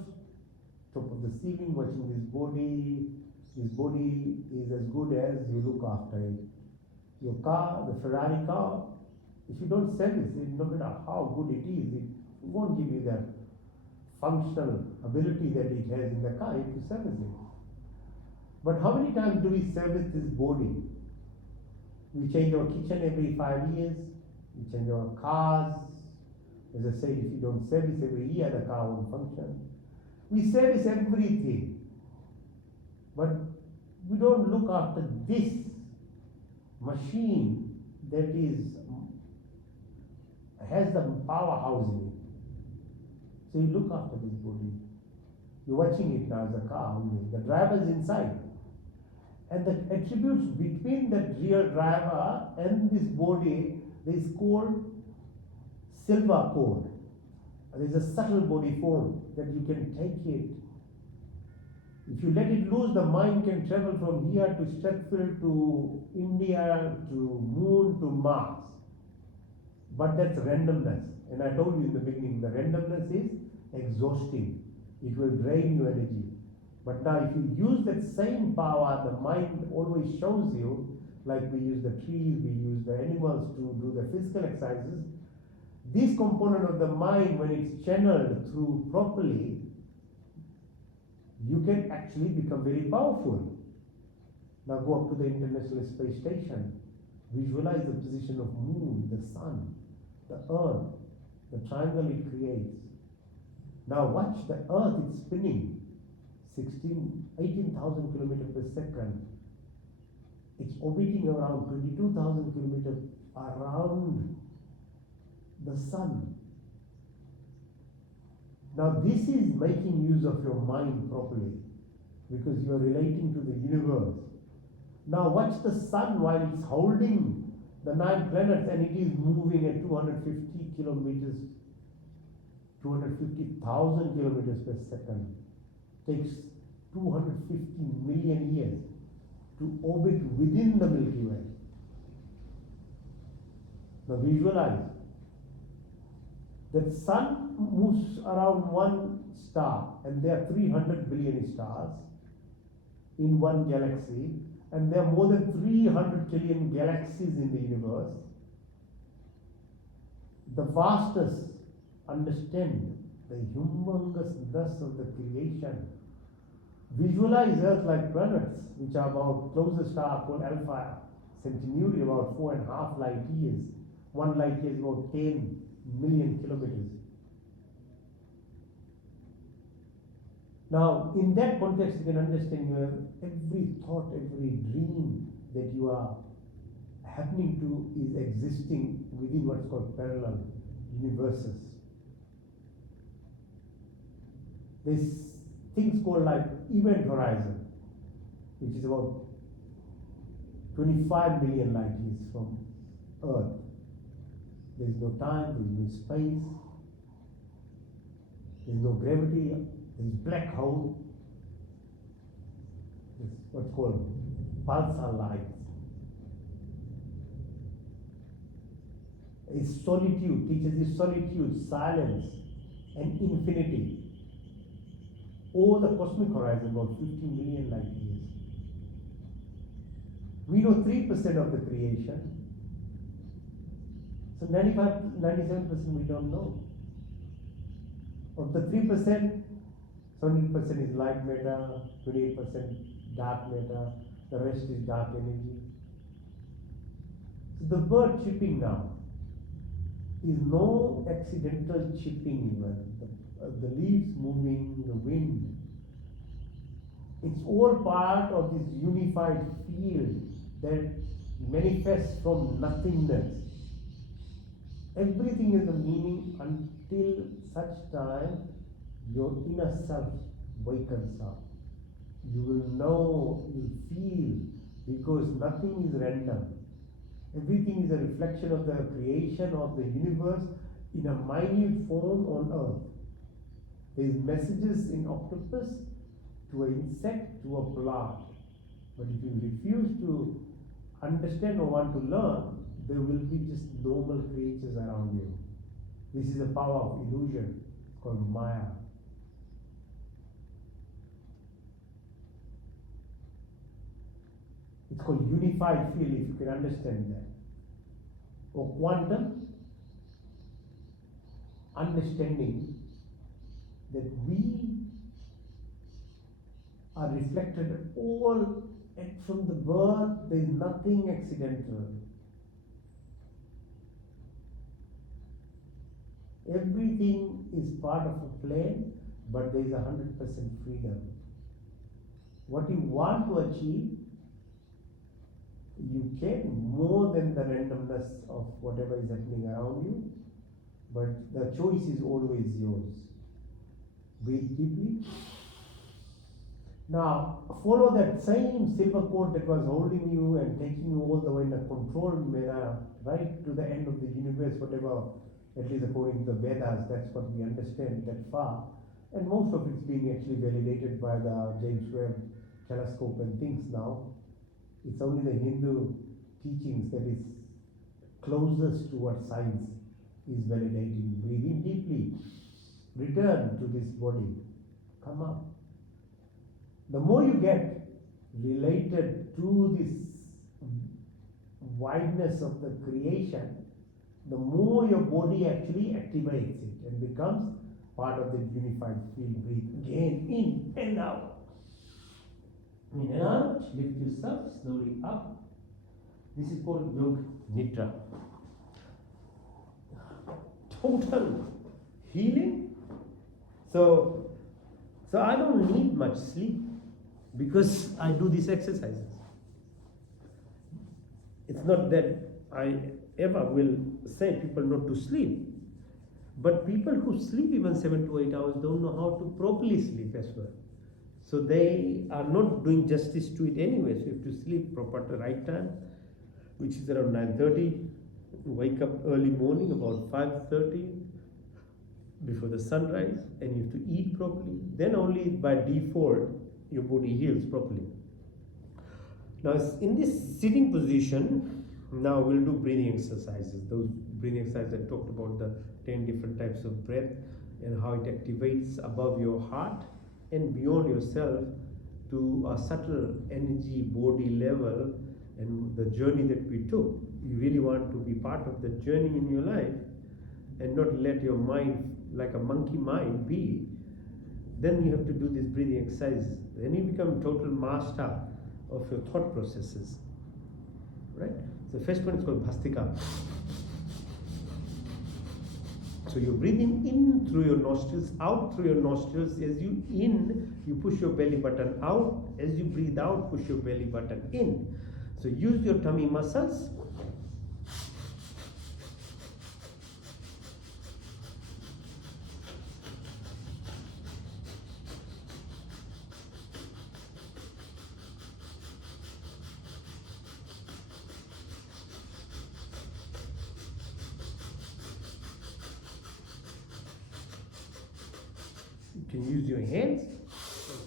top of the ceiling, watching this body. This body is as good as you look after it. Your car, the Ferrari car, if you don't service it, no matter how good it is, it won't give you that functional ability that it has in the car if you service it. But how many times do we service this body? We change our kitchen every 5 years. We change our cars. As I said, if you don't service every year, the car won't function. We service everything. But we don't look after this machine that has the powerhouse in it. So you look after this body. You're watching it now as a car only. The driver is inside. And the attributes between that real driver and this body is called silver cord. There is a subtle body form that you can take it. If you let it loose, the mind can travel from here to Strathfield to India to Moon to Mars. But that's randomness. And I told you in the beginning, the randomness is exhausting. It will drain your energy. But now if you use that same power, the mind always shows you, like we use the trees, we use the animals to do the physical exercises. This component of the mind, when it's channeled through properly, you can actually become very powerful. Now go up to the International Space Station. Visualize the position of moon, the sun, the earth, the triangle it creates. Now watch the earth, it's spinning 18,000 kilometers per second. It's orbiting around 22,000 kilometers around the sun. Now this is making use of your mind properly, because you are relating to the universe. Now watch the sun while it's holding the 9 planets and it is moving at 250 kilometers, 250,000 kilometers per second. Takes 250 million years to orbit within the Milky Way. Now visualize. That sun moves around one star, and there are 300 billion stars in one galaxy, and there are more than 300 trillion galaxies in the universe. The vastness, understand the humongousness of the creation. Visualize Earth like planets, which are about closest star called Alpha Centauri, about 4.5 light years. 1 light year is about 10 million kilometers. Now, in that context, you can understand your every thought, every dream that you are happening to is existing within what's called parallel universes. There's things called like event horizon, which is about 25 million light years from Earth. There's no time, there's no space, there's no gravity, there's black hole. It's what's called pulsar lights. It's solitude, teaches you solitude, silence, and infinity. Over the cosmic horizon, about 15 million light years. We know 3% of the creation. So 97% we don't know. Of the 3%, 70% is light matter, 28% dark matter, the rest is dark energy. So the bird chirping now is no accidental chirping even. The leaves moving, the wind. It's all part of this unified field that manifests from nothingness. Everything is a meaning until such time your inner self wakens up. You will know, you feel, because nothing is random. Everything is a reflection of the creation of the universe in a minute form on earth. There is messages in octopus to an insect to a plant. But if you refuse to understand or want to learn, there will be just normal creatures around you. This is the power of illusion. It's called Maya. It's called unified field, if you can understand that. Or quantum understanding that we are reflected all from the birth. There is nothing accidental. Everything is part of a plan, but there is 100% freedom. What you want to achieve, you can, more than the randomness of whatever is happening around you, but the choice is always yours. Breathe deeply. Now, follow that same silver cord that was holding you and taking you all the way in a controlled manner, right to the end of the universe, whatever, at least according to the Vedas, that's what we understand that far. And most of it's being actually validated by the James Webb telescope and things now. It's only the Hindu teachings that is closest to what science is validating. Breathing deeply. Return to this body. Come up. The more you get related to this wideness of the creation, the more your body actually activates it and becomes part of the unified field. Breathe again, in and out. In and out, lift yourself slowly up. This is called Yog Nidra. Total healing. So I don't need much sleep because I do these exercises. It's not that I ever will say people not to sleep, but people who sleep even 7 to 8 hours don't know how to properly sleep as well. So they are not doing justice to it anyway. So you have to sleep proper at the right time, which is around 9:30. Wake up early morning about 5:30 before the sunrise, and you have to eat properly. Then only by default your body heals properly. Now in this sitting position, now we'll do breathing exercises. Those breathing exercises I talked about, the 10 different types of breath and how it activates above your heart and beyond yourself to a subtle energy body level, and the journey that we took. You really want to be part of the journey in your life and not let your mind, like a monkey mind, be. Then you have to do this breathing exercise. Then you become total master of your thought processes. Right? The first one is called Bhastika. So you're breathing in through your nostrils, out through your nostrils. As you in, you push your belly button out. As you breathe out, push your belly button in. So use your tummy muscles. You can use your hands.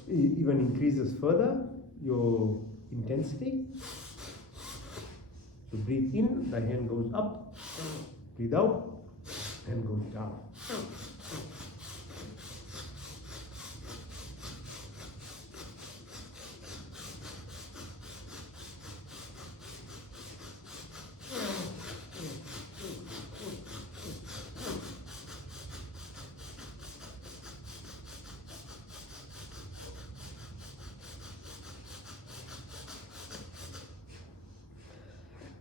It even increases further your intensity. So breathe in, the hand goes up. Breathe out, hand goes down.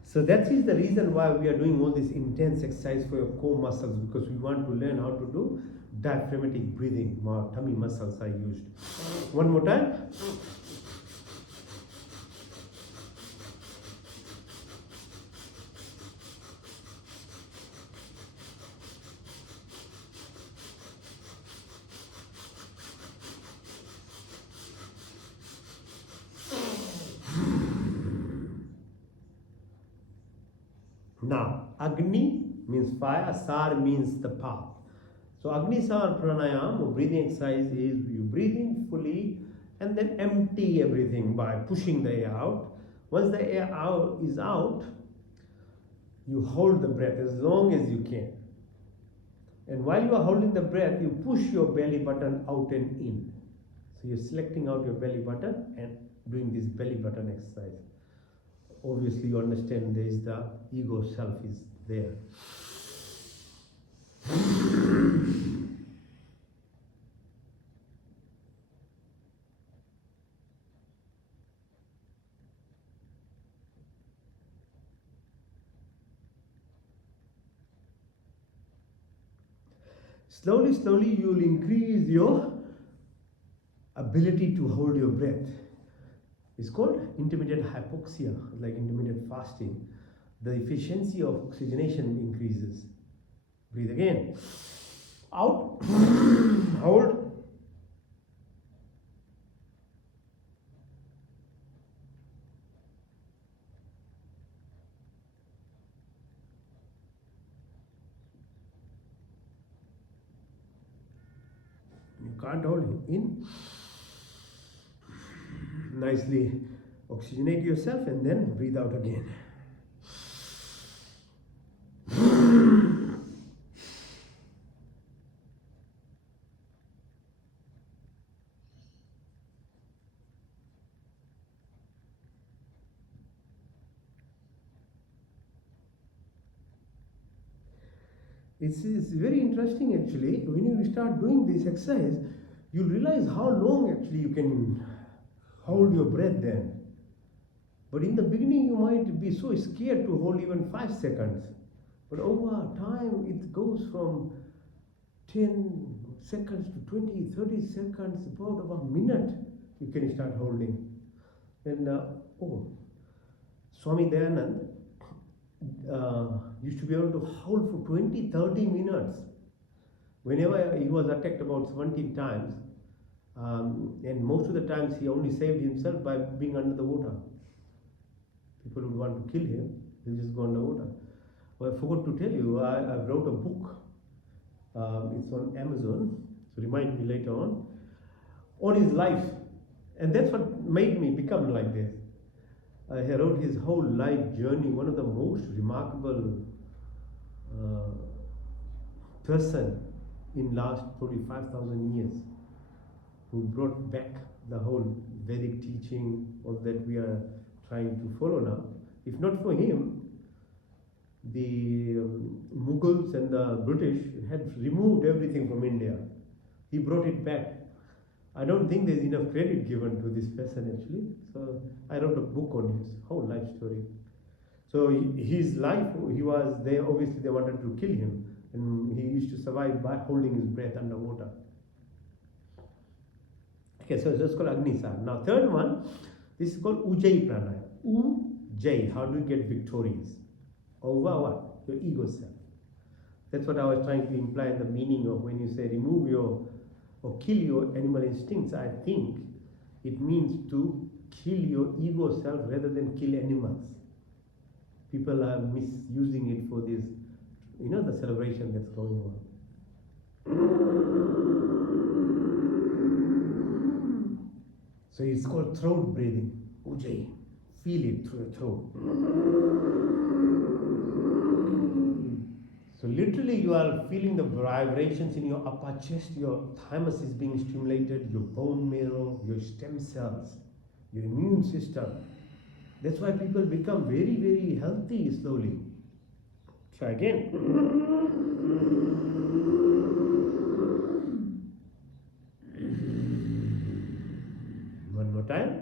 So that is the reason why we are doing all this intense exercise for your core muscles, because we want to learn how to do diaphragmatic breathing. More tummy muscles are used. One more time. Now, Agni means fire, Sar means the path. So Agni Sar Pranayam, or breathing exercise, is you breathe in fully and then empty everything by pushing the air out. Once the air out is out, you hold the breath as long as you can. And while you are holding the breath, you push your belly button out and in. So you're selecting out your belly button and doing this belly button exercise. Obviously you understand there is the ego self is there. Slowly, slowly you will increase your ability to hold your breath. It's called intermittent hypoxia, like intermittent fasting. The efficiency of oxygenation increases. Breathe again. Out. Hold. You can't hold it in. Nicely oxygenate yourself and then breathe out again. It's very interesting actually. When you start doing this exercise, you'll realize how long actually you can hold your breath then. But in the beginning you might be so scared to hold even 5 seconds. But over time it goes from 10 seconds to 20, 30 seconds, about a minute you can start holding. And Swami Dayanand, used to be able to howl for 20, 30 minutes. Whenever he was attacked about 17 times, and most of the times he only saved himself by being under the water. People would want to kill him, he'll just go underwater. Well, I forgot to tell you, I wrote a book. It's on Amazon, so remind me later on his life. And that's what made me become like this. He wrote his whole life journey, one of the most remarkable person in last probably 5,000 years, who brought back the whole Vedic teaching of that we are trying to follow now. If not for him, the Mughals and the British had removed everything from India. He brought it back. I don't think there's enough credit given to this person actually. So I wrote a book on his whole life story. So his life, he was there, obviously they wanted to kill him, and he used to survive by holding his breath underwater. Okay, so that's called Agnisar. Now third one, this is called Ujjayi Pranayama. Ujjayi, how do you get victorious? Over what? Your ego self. That's what I was trying to imply in the meaning of when you say remove your or kill your animal instincts. I think it means to kill your ego self rather than kill animals. People are misusing it for this, the celebration that's going on. So it's called throat breathing, Ujjayi. Feel it through your throat. So literally you are feeling the vibrations in your upper chest, your thymus is being stimulated, your bone marrow, your stem cells, your immune system. That's why people become very, very healthy slowly. Try again. One more time.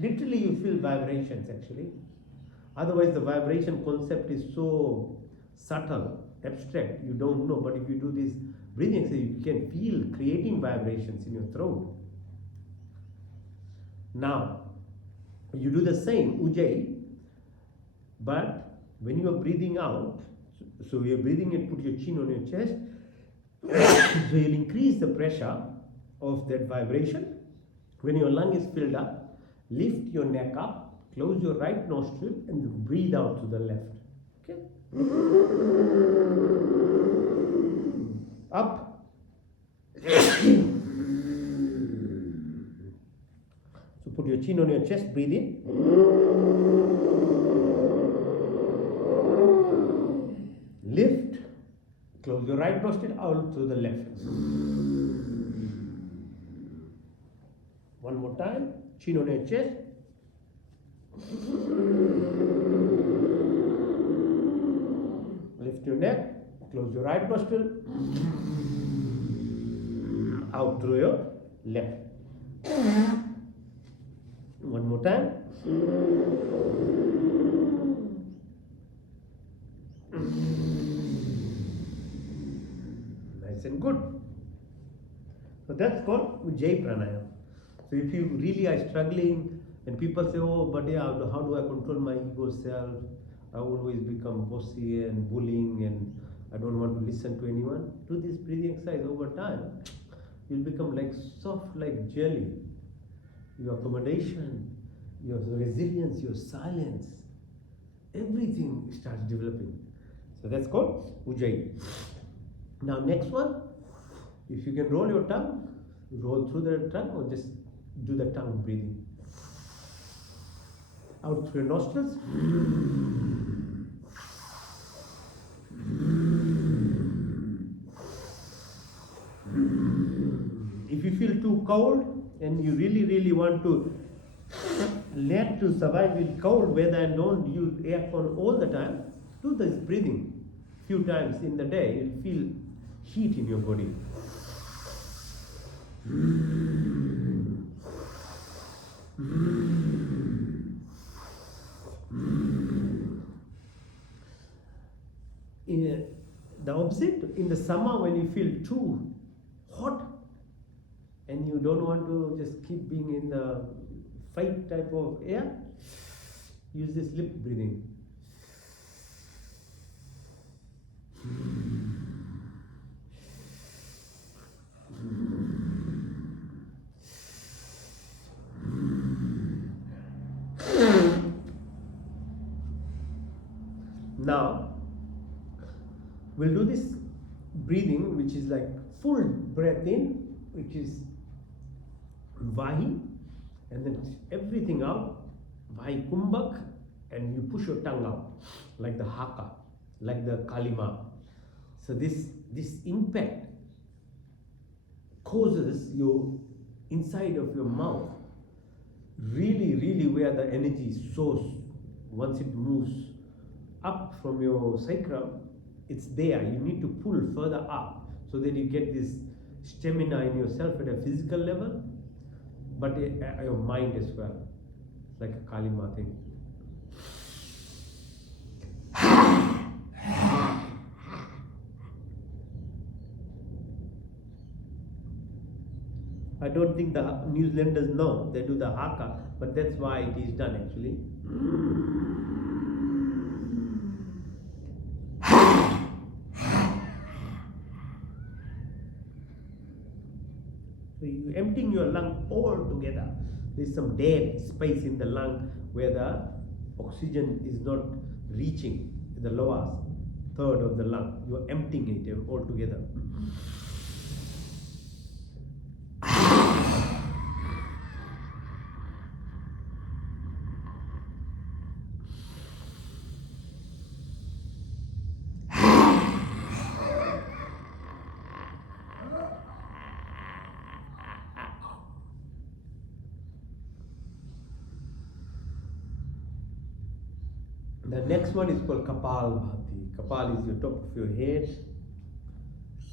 Literally you feel vibrations actually. Otherwise the vibration concept is so subtle, abstract, you don't know. But if you do this breathing exercise, you can feel creating vibrations in your throat. Now, you do the same, Ujjayi, but when you are breathing out, so you are breathing in, put your chin on your chest, so you'll increase the pressure of that vibration. When your lung is filled up, lift your neck up, close your right nostril and breathe out to the left. Okay? Up. So put your chin on your chest, breathe in. Lift, close your right nostril out to the left. One more time, chin on your chest. Lift your neck, close your right nostril, out through your left. One more time. Nice and good. So that's called Ujjayi Pranayama. So if you really are struggling and people say, oh, but yeah, how do I control my ego self? I always become bossy and bullying and I don't want to listen to anyone. Do this breathing exercise over time. You'll become like soft like jelly. Your accommodation, your resilience, your silence, everything starts developing. So that's called Ujjayi. Now next one, if you can roll your tongue, roll through the tongue or just do the tongue breathing. Out through your nostrils. If you feel too cold and you really want to learn to survive with cold weather and don't use aircon all the time, do this breathing few times in the day. You'll feel heat in your body. In the opposite, in the summer when you feel too hot and you don't want to just keep being in the fight type of air, use this lip breathing. Now, we'll do this breathing, which is like full breath in, which is Vahi, and then everything out, Vahi Kumbhak, and you push your tongue out, like the Haka, like the Kalima. So this impact causes your inside of your mouth, really where the energy source, once it moves up from your sacrum, it's there. You need to pull further up so that you get this stamina in yourself at a physical level, but your mind as well. It's like a Kalima thing. I don't think the New Zealanders know, they do the Haka, but that's why it is done actually. So you're emptying your lung all together. There's some dead space in the lung where the oxygen is not reaching the lower third of the lung. You're emptying it all together. The next one is called Kapal Bhati. Kapal is your top of your head.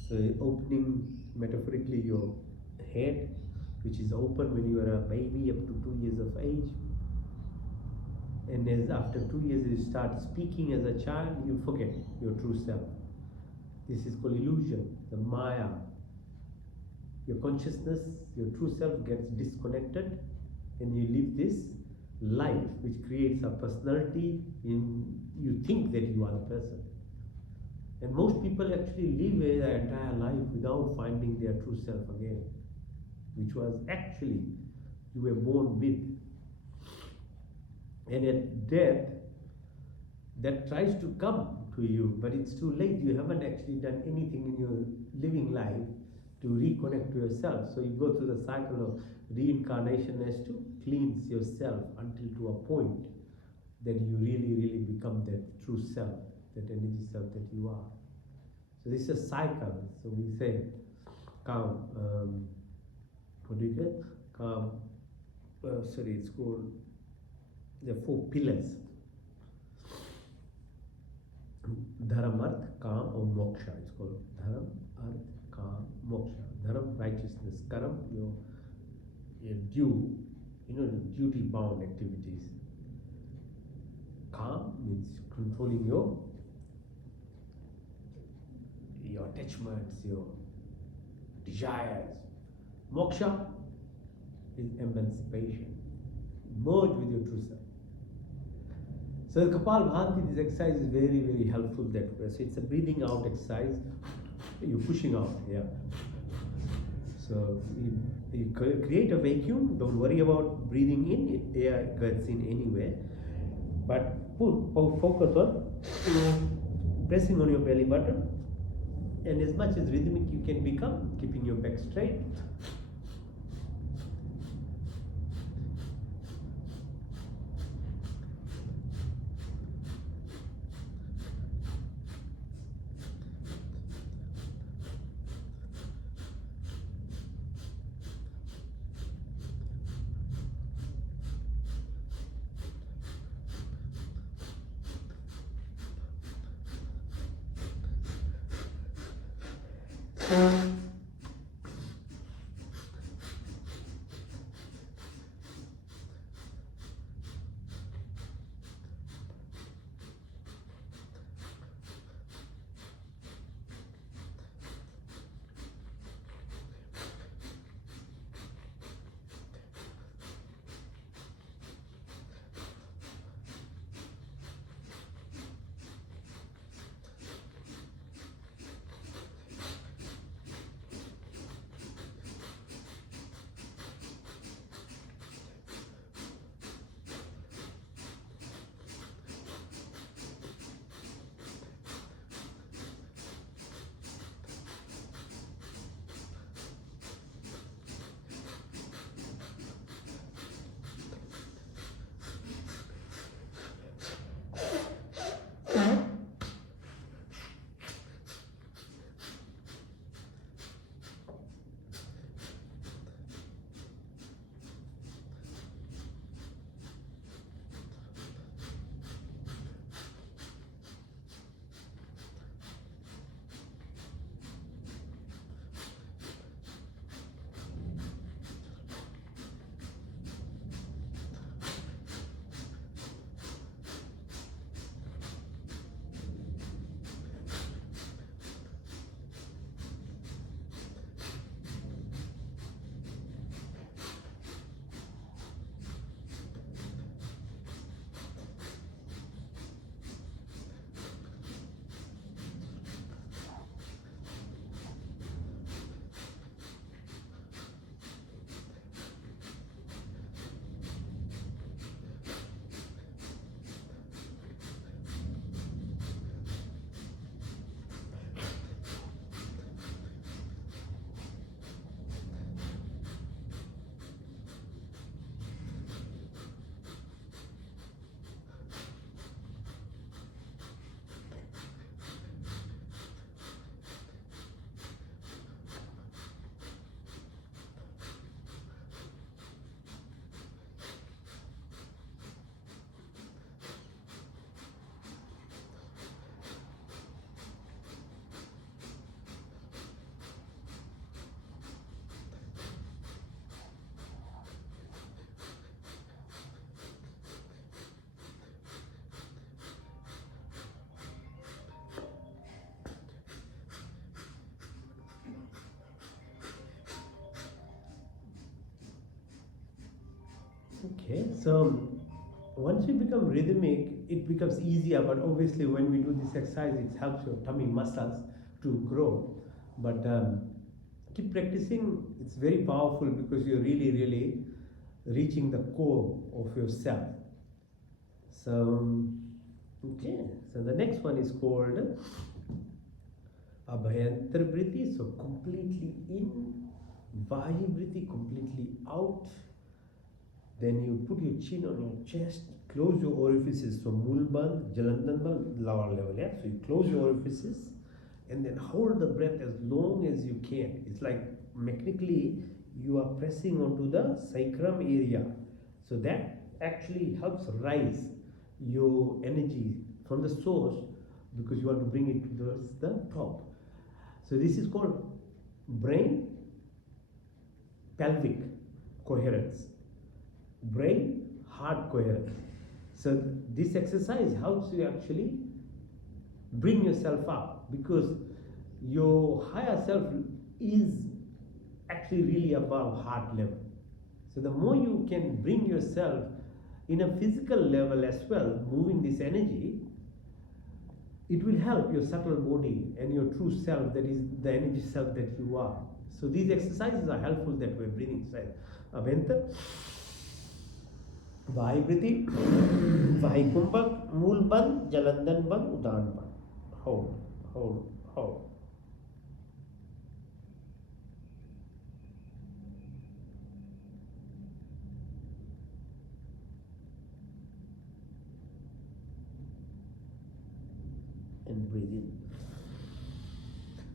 So opening metaphorically your head, which is open when you are a baby up to 2 years of age. And as after 2 years you start speaking as a child, you forget your true self. This is called illusion, the Maya. Your consciousness, your true self gets disconnected, and you live this life which creates a personality you think that you are the person. And most people actually live their entire life without finding their true self again, which was actually you were born with. And at death, that tries to come to you, but it's too late. You haven't actually done anything in your living life to reconnect to yourself. So you go through the cycle of reincarnation as to cleanse yourself until to a point that you really become that true self, that energy self that you are. So this is a cycle. So we say, calm, what do you get? Calm, it's called the 4 pillars. Dharam, Arth, Kam, or Moksha. It's called Dharam, Arth, Kam, Moksha. Dharam, righteousness. Karam, your due, duty bound activities. Kam means controlling your attachments, your desires. Moksha is emancipation. Merge with your true self. So the Kapal Bhati, this exercise is very helpful that way. So it's a breathing out exercise. You're pushing out, yeah. So you create a vacuum. Don't worry about breathing in. Air gets in anywhere. But focus on pressing on your belly button. And as much as rhythmic you can become, keeping your back straight. Okay, so once you become rhythmic, it becomes easier. But obviously, when we do this exercise, it helps your tummy muscles to grow. But keep practicing. It's very powerful because you're really, really reaching the core of yourself. So, okay. So the next one is called Abhayantar Briti. So completely in, Vayu Briti completely out. Then you put your chin on your chest, close your orifices. So Mulband, Jalandhanband, lower level. Yeah. So you close your orifices and then hold the breath as long as you can. It's like mechanically you are pressing onto the sacrum area. So that actually helps rise your energy from the source because you want to bring it towards the top. So this is called brain pelvic coherence, brain heart coherence. So this exercise helps you actually bring yourself up because your higher self is actually really above heart level. So the more you can bring yourself in a physical level as well, moving this energy, it will help your subtle body and your true self, that is the energy self that you are. So these exercises are helpful that we're breathing inside. Abhenta, Vahibriti, Vahikumbhak, Mulban, Jalandhanban, Udanban. Hold, hold, hold. And breathe in.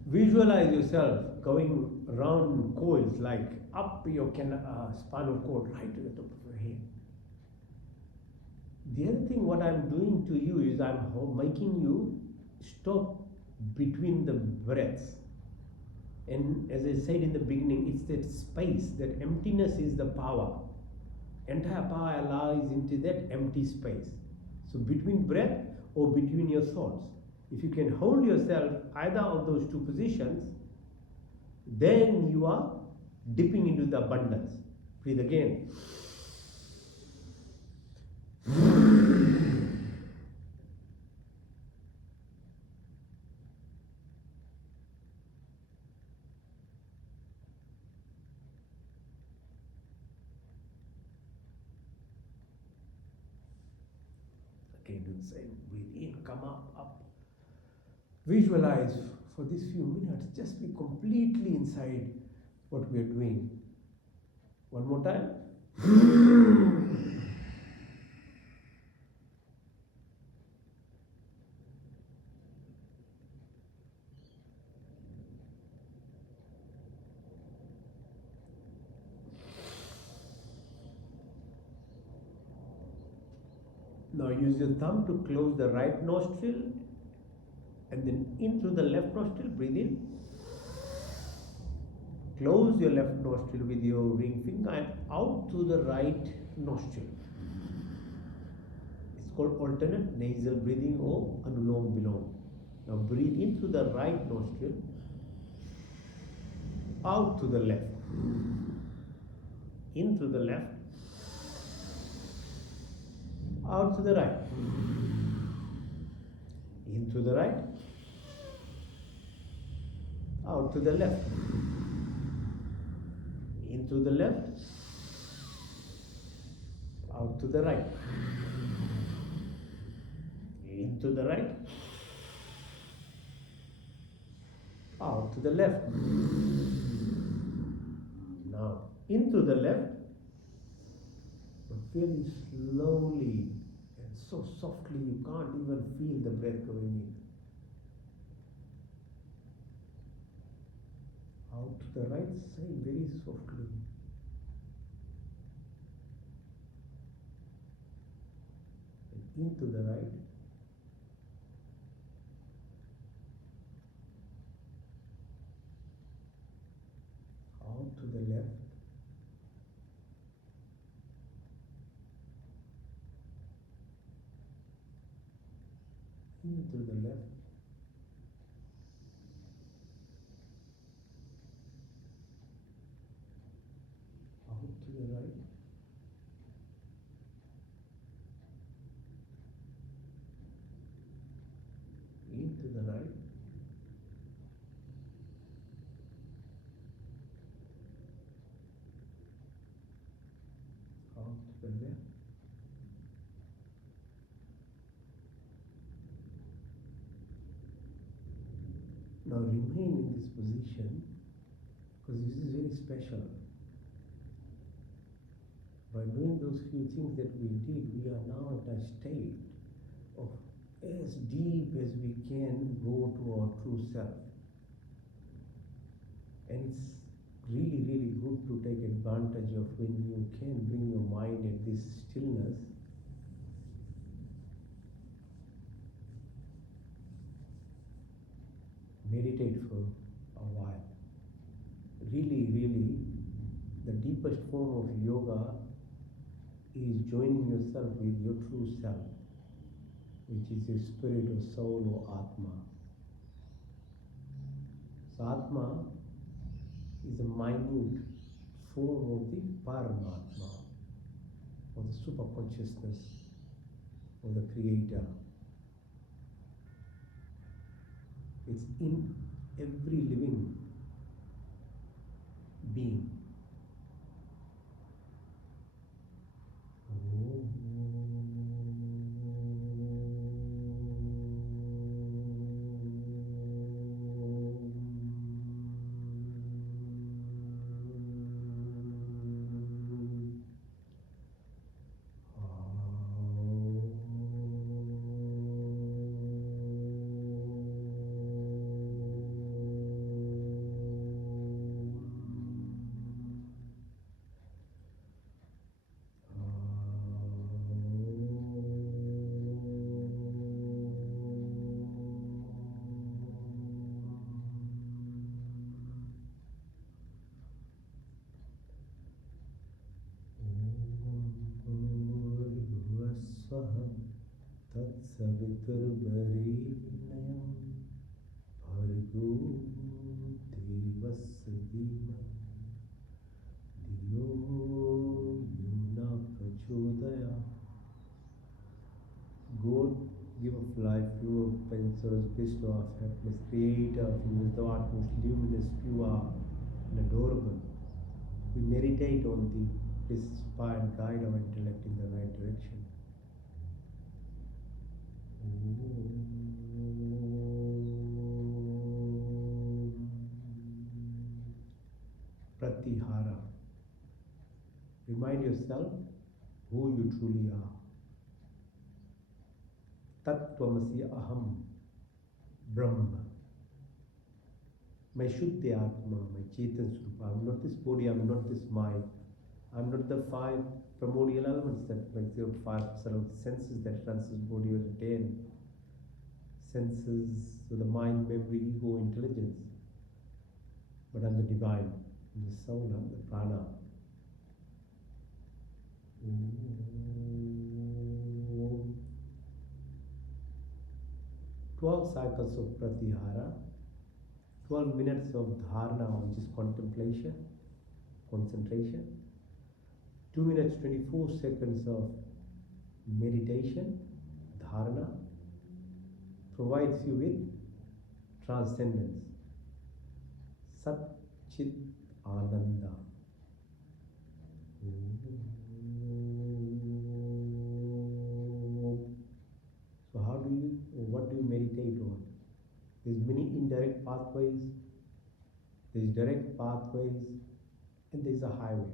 Visualize yourself going around coils, like up your spinal cord, right to the top of your head. The other thing, what I'm doing to you is I'm making you stop between the breaths. And as I said in the beginning, it's that space, that emptiness is the power. Entire power lies into that empty space. So between breath or between your thoughts, if you can hold yourself either of those two positions, then you are dipping into the abundance. Breathe again. Again, do the same. Breathe in, come up, up. Visualize for these few minutes, just be completely inside what we are doing. One more time. Now use your thumb to close the right nostril and then in through the left nostril, breathe in. Close your left nostril with your ring finger and out through the right nostril. It's called alternate nasal breathing or Anulom Vilom. Now breathe in through the right nostril, out to the left. In through the left, out to the right. In through the right, out to the left. In through the left, out to the right. Into the right, out to the left. Now into the left, but very slowly and so softly you can't even feel the breath going in. Out to the right side, very softly. And into the right. Out to the left. Into the left. Out to the right. comfortable there. Now remain in this position because this is very special. By doing those few things that we did, we are now at a state of as deep as we can go to our true self. And it's really, really good to take advantage of when you can bring your mind at this stillness. Meditate for a while. Really, really, the deepest form of yoga is joining yourself with your true self, which is your spirit or soul or Atma. So Atma is a minute form of the Paramatma, or the super consciousness, or the Creator. It's in every living being. तत्सवितुर्वरेण्यं भर्गो देवस्य धीमहि धियो यो न प्रचोदयात्. God, give of life, pure pencils, bestow of happiness, creator of the darkness, luminous, pure, and adorable. We meditate on thee, please inspire and guide our intellect in the right direction. Pratihara. Remind yourself who you truly are. Tattvamasi aham Brahma. My Shuddhi Atma, my Chetan Srupa. I'm not this body, I'm not this mind. I'm not the five primordial elements that make the five senses that runs this body or the 10 senses, so the mind, memory, ego, intelligence. But I'm the divine, I'm the soul, I'm the prana. 12 cycles of Pratihara, 12 minutes of Dharana, which is contemplation, concentration, 2 minutes 24 seconds of meditation, Dharana, provides you with transcendence, Sat Chit Ananda. So what do you meditate on? There's many indirect pathways, there's direct pathways, and there's a highway.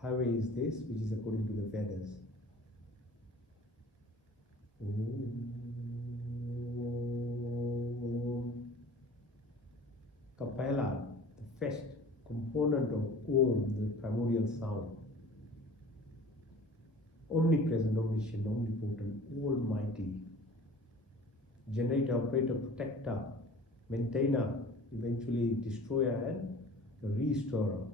Highway is this, which is according to the Vedas. Kapala, the first component of Om, the primordial sound. Omnipresent, omniscient, omnipotent, almighty. Generator, operator, protector, maintainer, eventually destroyer and the restorer.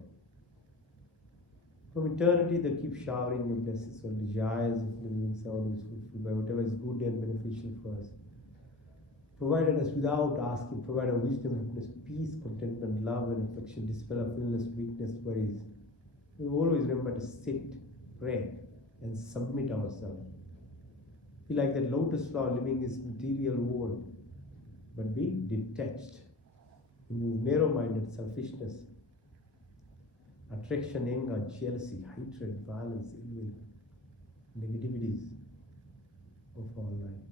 From eternity they keep showering your blessings on desires of living soul is fulfilled by whatever is good and beneficial for us. Provided us without asking, provide our wisdom, happiness, peace, contentment, love and affection, dispel our illness, weakness, worries. We always remember to sit, pray and submit ourselves. Be like that lotus flower living in this material world, but be detached. Remove narrow-minded selfishness, attraction, anger, jealousy, hatred, violence, ill will, negativities of our life.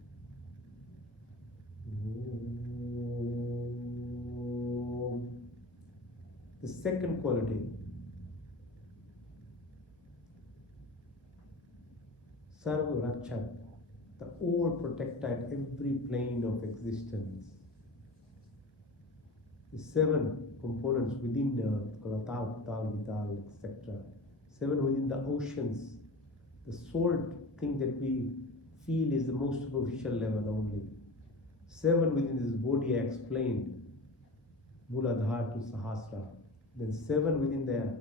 The second quality, Sarva Rakshak, the all protector at every plane of existence. The seven components within the Kalatal, Kutal, Vital, etc. Seven within the oceans. The salt thing that we feel is the most superficial level only. Seven within this body I explained, Muladhara to Sahasra. Then seven within the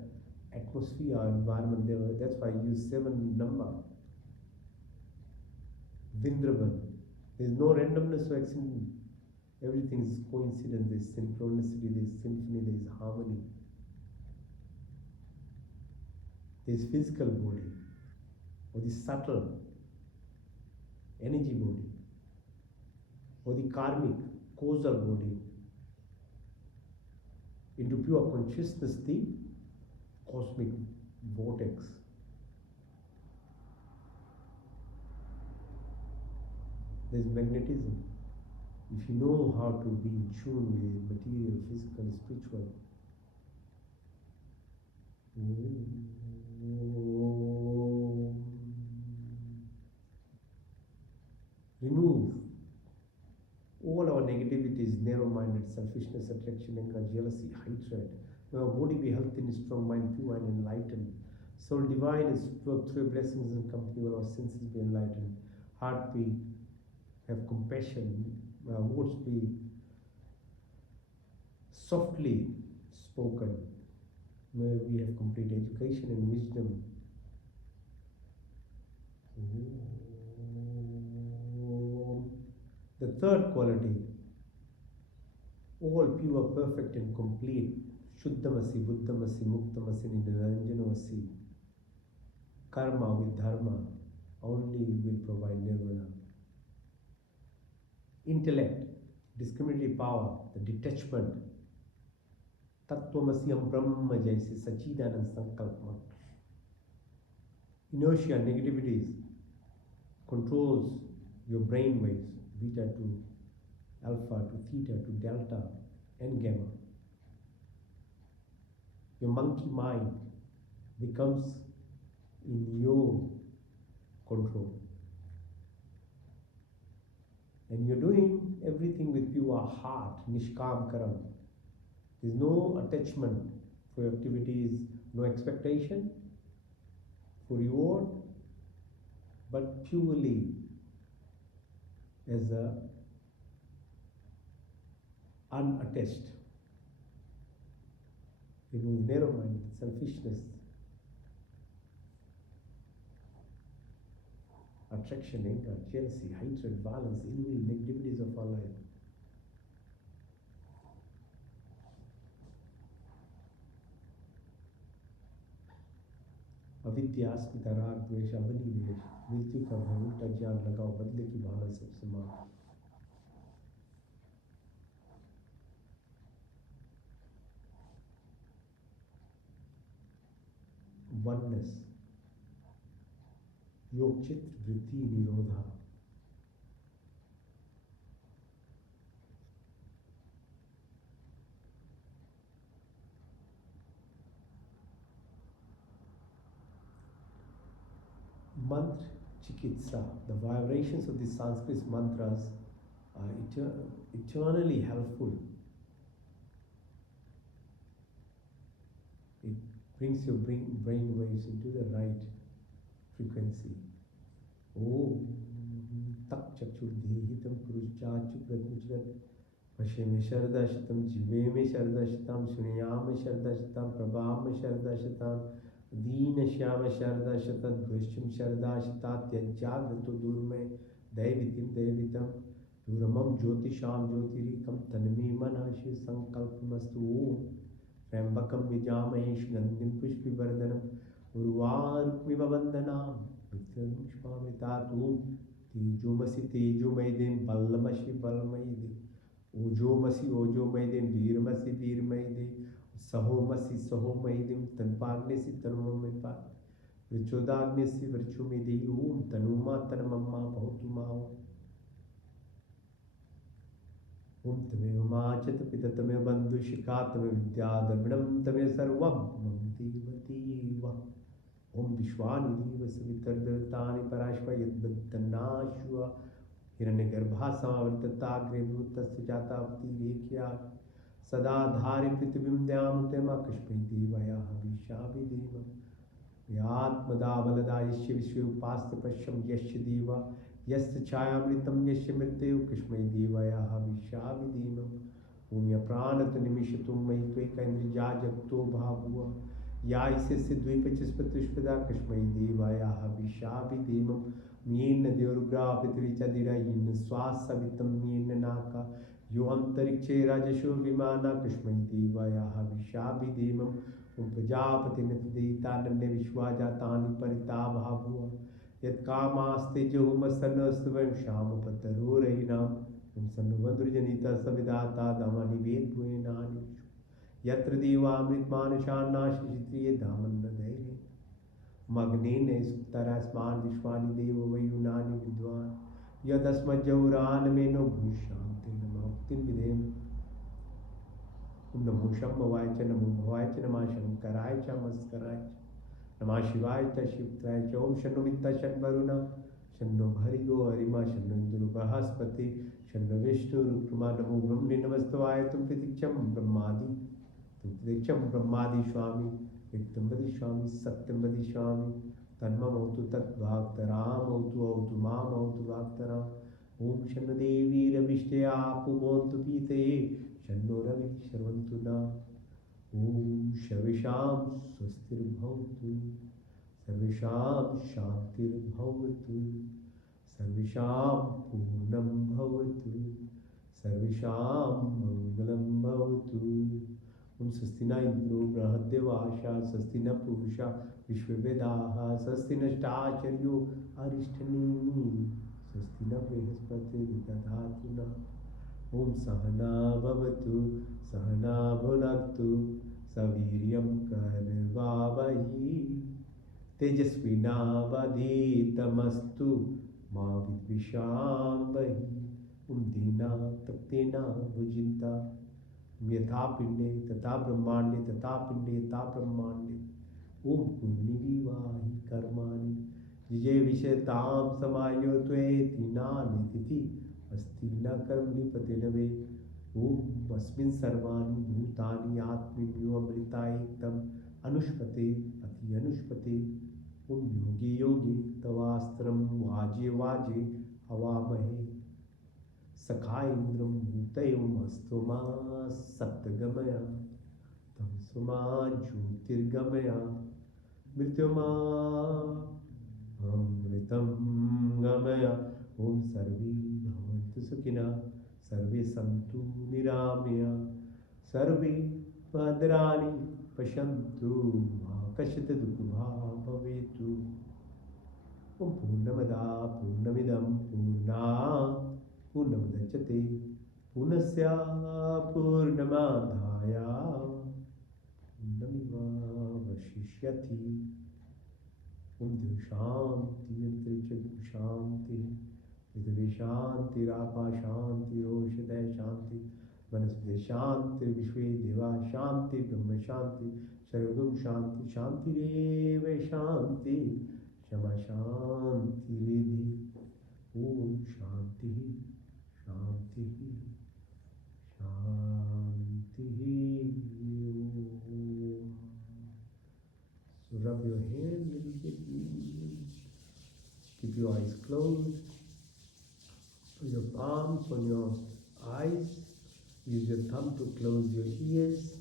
atmosphere or environment. That's why I use seven number. Vindravan. There is no randomness or accident. Everything is coincidence. There is synchronicity, there is symphony, there is harmony. There is physical body, or the subtle energy body, or the karmic, causal body. Into pure consciousness, the cosmic vortex. There is magnetism. If you know how to be in tune with material, physical, spiritual. Remove all our negativities, narrow-minded, selfishness, attraction, anger, jealousy, hatred. May our body be healthy and strong, mind pure and enlightened. Soul divine is work through blessings and company, all our senses be enlightened. Heart be have compassion. Words be softly spoken. May we have complete education and wisdom. The third quality, all pure, perfect and complete. Shuddhamasi, Buddhamasi, Muktamasi, Niranjanamasi. Karma with dharma only will provide nirvana. Intellect, discriminatory power, the detachment. Tattvamasyam Brahma Jaisi Sachidanand Sankalpa. Inertia, negativities, controls your brain waves, beta to alpha to theta to delta and gamma. Your monkey mind becomes in your control. And you're doing everything with pure heart, Nishkam Karam. There's no attachment for your activities, no expectation for reward, but purely as a unattached. Remove narrow-minded, selfishness, attraction, anger, jealousy, hatred, violence, ill will, negativities of our life. अविद्या, अस्मिता, राग, द्वेष, अभिनिवेश, मृत्यु का भय, उल्टा ज्ञान लगाओ, बदले की भावना सब समाप्त. Oneness, योग चित्त वृत्ति निरोधा. Mantra Chikitsa, the vibrations of the Sanskrit mantras are eternally helpful. It brings your brain waves into the right frequency. Om Tak Chakshur Dehitam Purushachukrat Muchrat Vashem Sharda Shatam Jiveme Sharda Shatam Sunyam Sharda Shatam Prabham Sharda Shatam Deen Shyama Sharda Shatat Bhushyam Sharda Shatat Yajjagato Durme Devitam Duramam Jyotisham Jyotirikam Tanme Manashi Sankalpamastu Rambakam Vijamahesh Gandhim Pushpi Vardhanam Urvarukmiva Vandanam Mitram Tejumasi Tejumaidim Ballamashi Balmaidi ओजोमसि ओजोमयदिं वीरमसि वीरमयदि सहोमसि सहोमयदिं तन्पाग्नेसि तन्मयपा वृचोदाग्नेसि वृचुमिदि ओम तनुमा तन्मम्मा भवतु मा ओम तमेव माचत पिता तमेव बन्धुशिखा तमेव विद्या द्रविणं तमेव सर्वं मम देवदेव ओम विश्वानि देव सवितर्दतानि पराश्व यद्वद्दन्नाश्व हिरण्यगर्भा समावर्तताग्रे भूतस्य जातावति रेख्या सदा धारि पृथिवीं द्यामुतमा कस्मै देवाय हविषाभिदेव यात्मदा बलदा यस्य विश्वे उपास्य पश्यं यस्य देवा यस्य छायामृतं यस्य मृत्युः कस्मै देवाय हविषाभिदेव ओम या प्राणत निमिषतु मयि त्वैकैन्द्रिया जगतो भावुव या इसे द्वीपचस्पतिष्पदा कस्मै देवाय हविषाभिदेव येन देवरुग्रा पृथ्वी च दिरा येन स्वासवितं येन नाका यो अंतरिक्षे राजशो विमाना कस्मै देवाय हविषाभिदेवम् ओम प्रजापतिर्देतानन्य विश्वाजातानि परिता भावुव यत्कामास्ते जोमस्तनस्त्वं श्यामपतरोरहिणाम् ओम सन्वद्रजनिता सविदाता दामानि वेद्वेनानि यत्र देवामृतमानशान्नाशित्रिये दामन्नदैरे मग्नेन सुतरास्मान् विश्वानि देव वयुनानि विद्वान् यदस्मज्जौरानमेनो भूषान्ते नमोक्तिं विधेम नमो शम्भवाय च नमो भवाय च नमः शंकराय च मस्कराय च नमः शिवाय च शिवत्राय च ओम शन्नो मित्ता शन्वरुण शन्नो भर्गो हरिमा शन्नो इन्दुर् बृहस्पति शन्नो विष्णुरुक्रमा नमो ब्रह्मणे नमस्तवाय तुम प्रतीक्षं ब्रह्मादि स्वामी नित्यं वदिष्यामि सत्यं वदिष्यामि तन्ममौतु तद्वाक्तरामौतु औतु मामौतु वाक्तराम् ओम शन्नो देवी रविष्टया पुबोन्तु पीतये शन्नो रवि शर्वन्तु न ओम सर्वेषां स्वस्तिर्भवतु सर्वेषां शान्तिर्भवतु सर्वेषां पूर्णं भवतु सर्वेषां मङ्गलं भवतु ओम स्वस्ति न इन्द्रो बृहद्देवाशा स्वस्ति न पूषा विश्ववेदाः स्वस्ति नष्टाचार्यो अरिष्टनेमि स्वस्ति न बृहस्पतिर्दधातु न ओम सहना भवतु सहना भुनक्तु सवीर्यं कर्वावहि तेजस्विनावधीतमस्तु मा विद्विषावहि ओम दीना तप्तेना भुजिन्ता यथा पिंडे तथा ब्रह्मांडे तथा पिंडे तथा ब्रह्मांडे ओम पुण्यविवाहि कर्माणि जिजे विषयतां समायो त्वेति नानिति अस्ति न कर्मणि वे ओम अस्मिन् सर्वाणि भूतानि आत्मन्यो अमृता एकदम अनुष्पते अति अनुष्पते ओम योगे योगे तवास्त्रं वाजे वाजे हवामहे सखा इंद्रं भूतयोमस्तु मा सप्तगमय तमसु मा ज्योतिर्गमय मृत्युमा अमृतं गमय ओम सर्वे भवन्तु सुखिनः सर्वे सन्तु निरामया सर्वे भद्राणि पश्यन्तु मा कश्चित् दुःखभाग् भवेत् ओम पूर्णमदा पूर्णमिदं पूर्णात् पूर्णमुदच्यते पूर्णस्य पूर्णमादाय पूर्णमेवावशिष्यति ओम द्यौः शान्ति अन्तरिक्षं शान्ति पृथिवी शान्तिरापः शान्तिरोषधयः शान्ति वनस्पतयः शान्ति विश्वे देवा शान्ति ब्रह्म शान्ति सर्वगं शान्ति शान्तिरेव शान्ति क्षमा शान्तिरेधि ओम शान्ति शांति शांति so rub your hand a little bit, keep your eyes closed, put your palms on your eyes, use your thumb to close your ears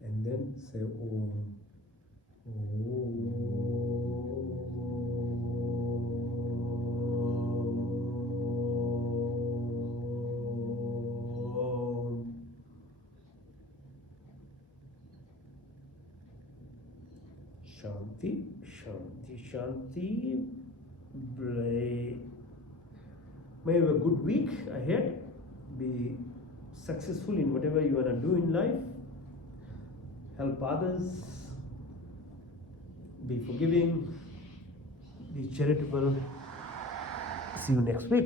and then say Om. Shanti, Shanti, Shanti. May you have a good week ahead. Be successful in whatever you want to do in life. Help others. Be forgiving. Be charitable. See you next week.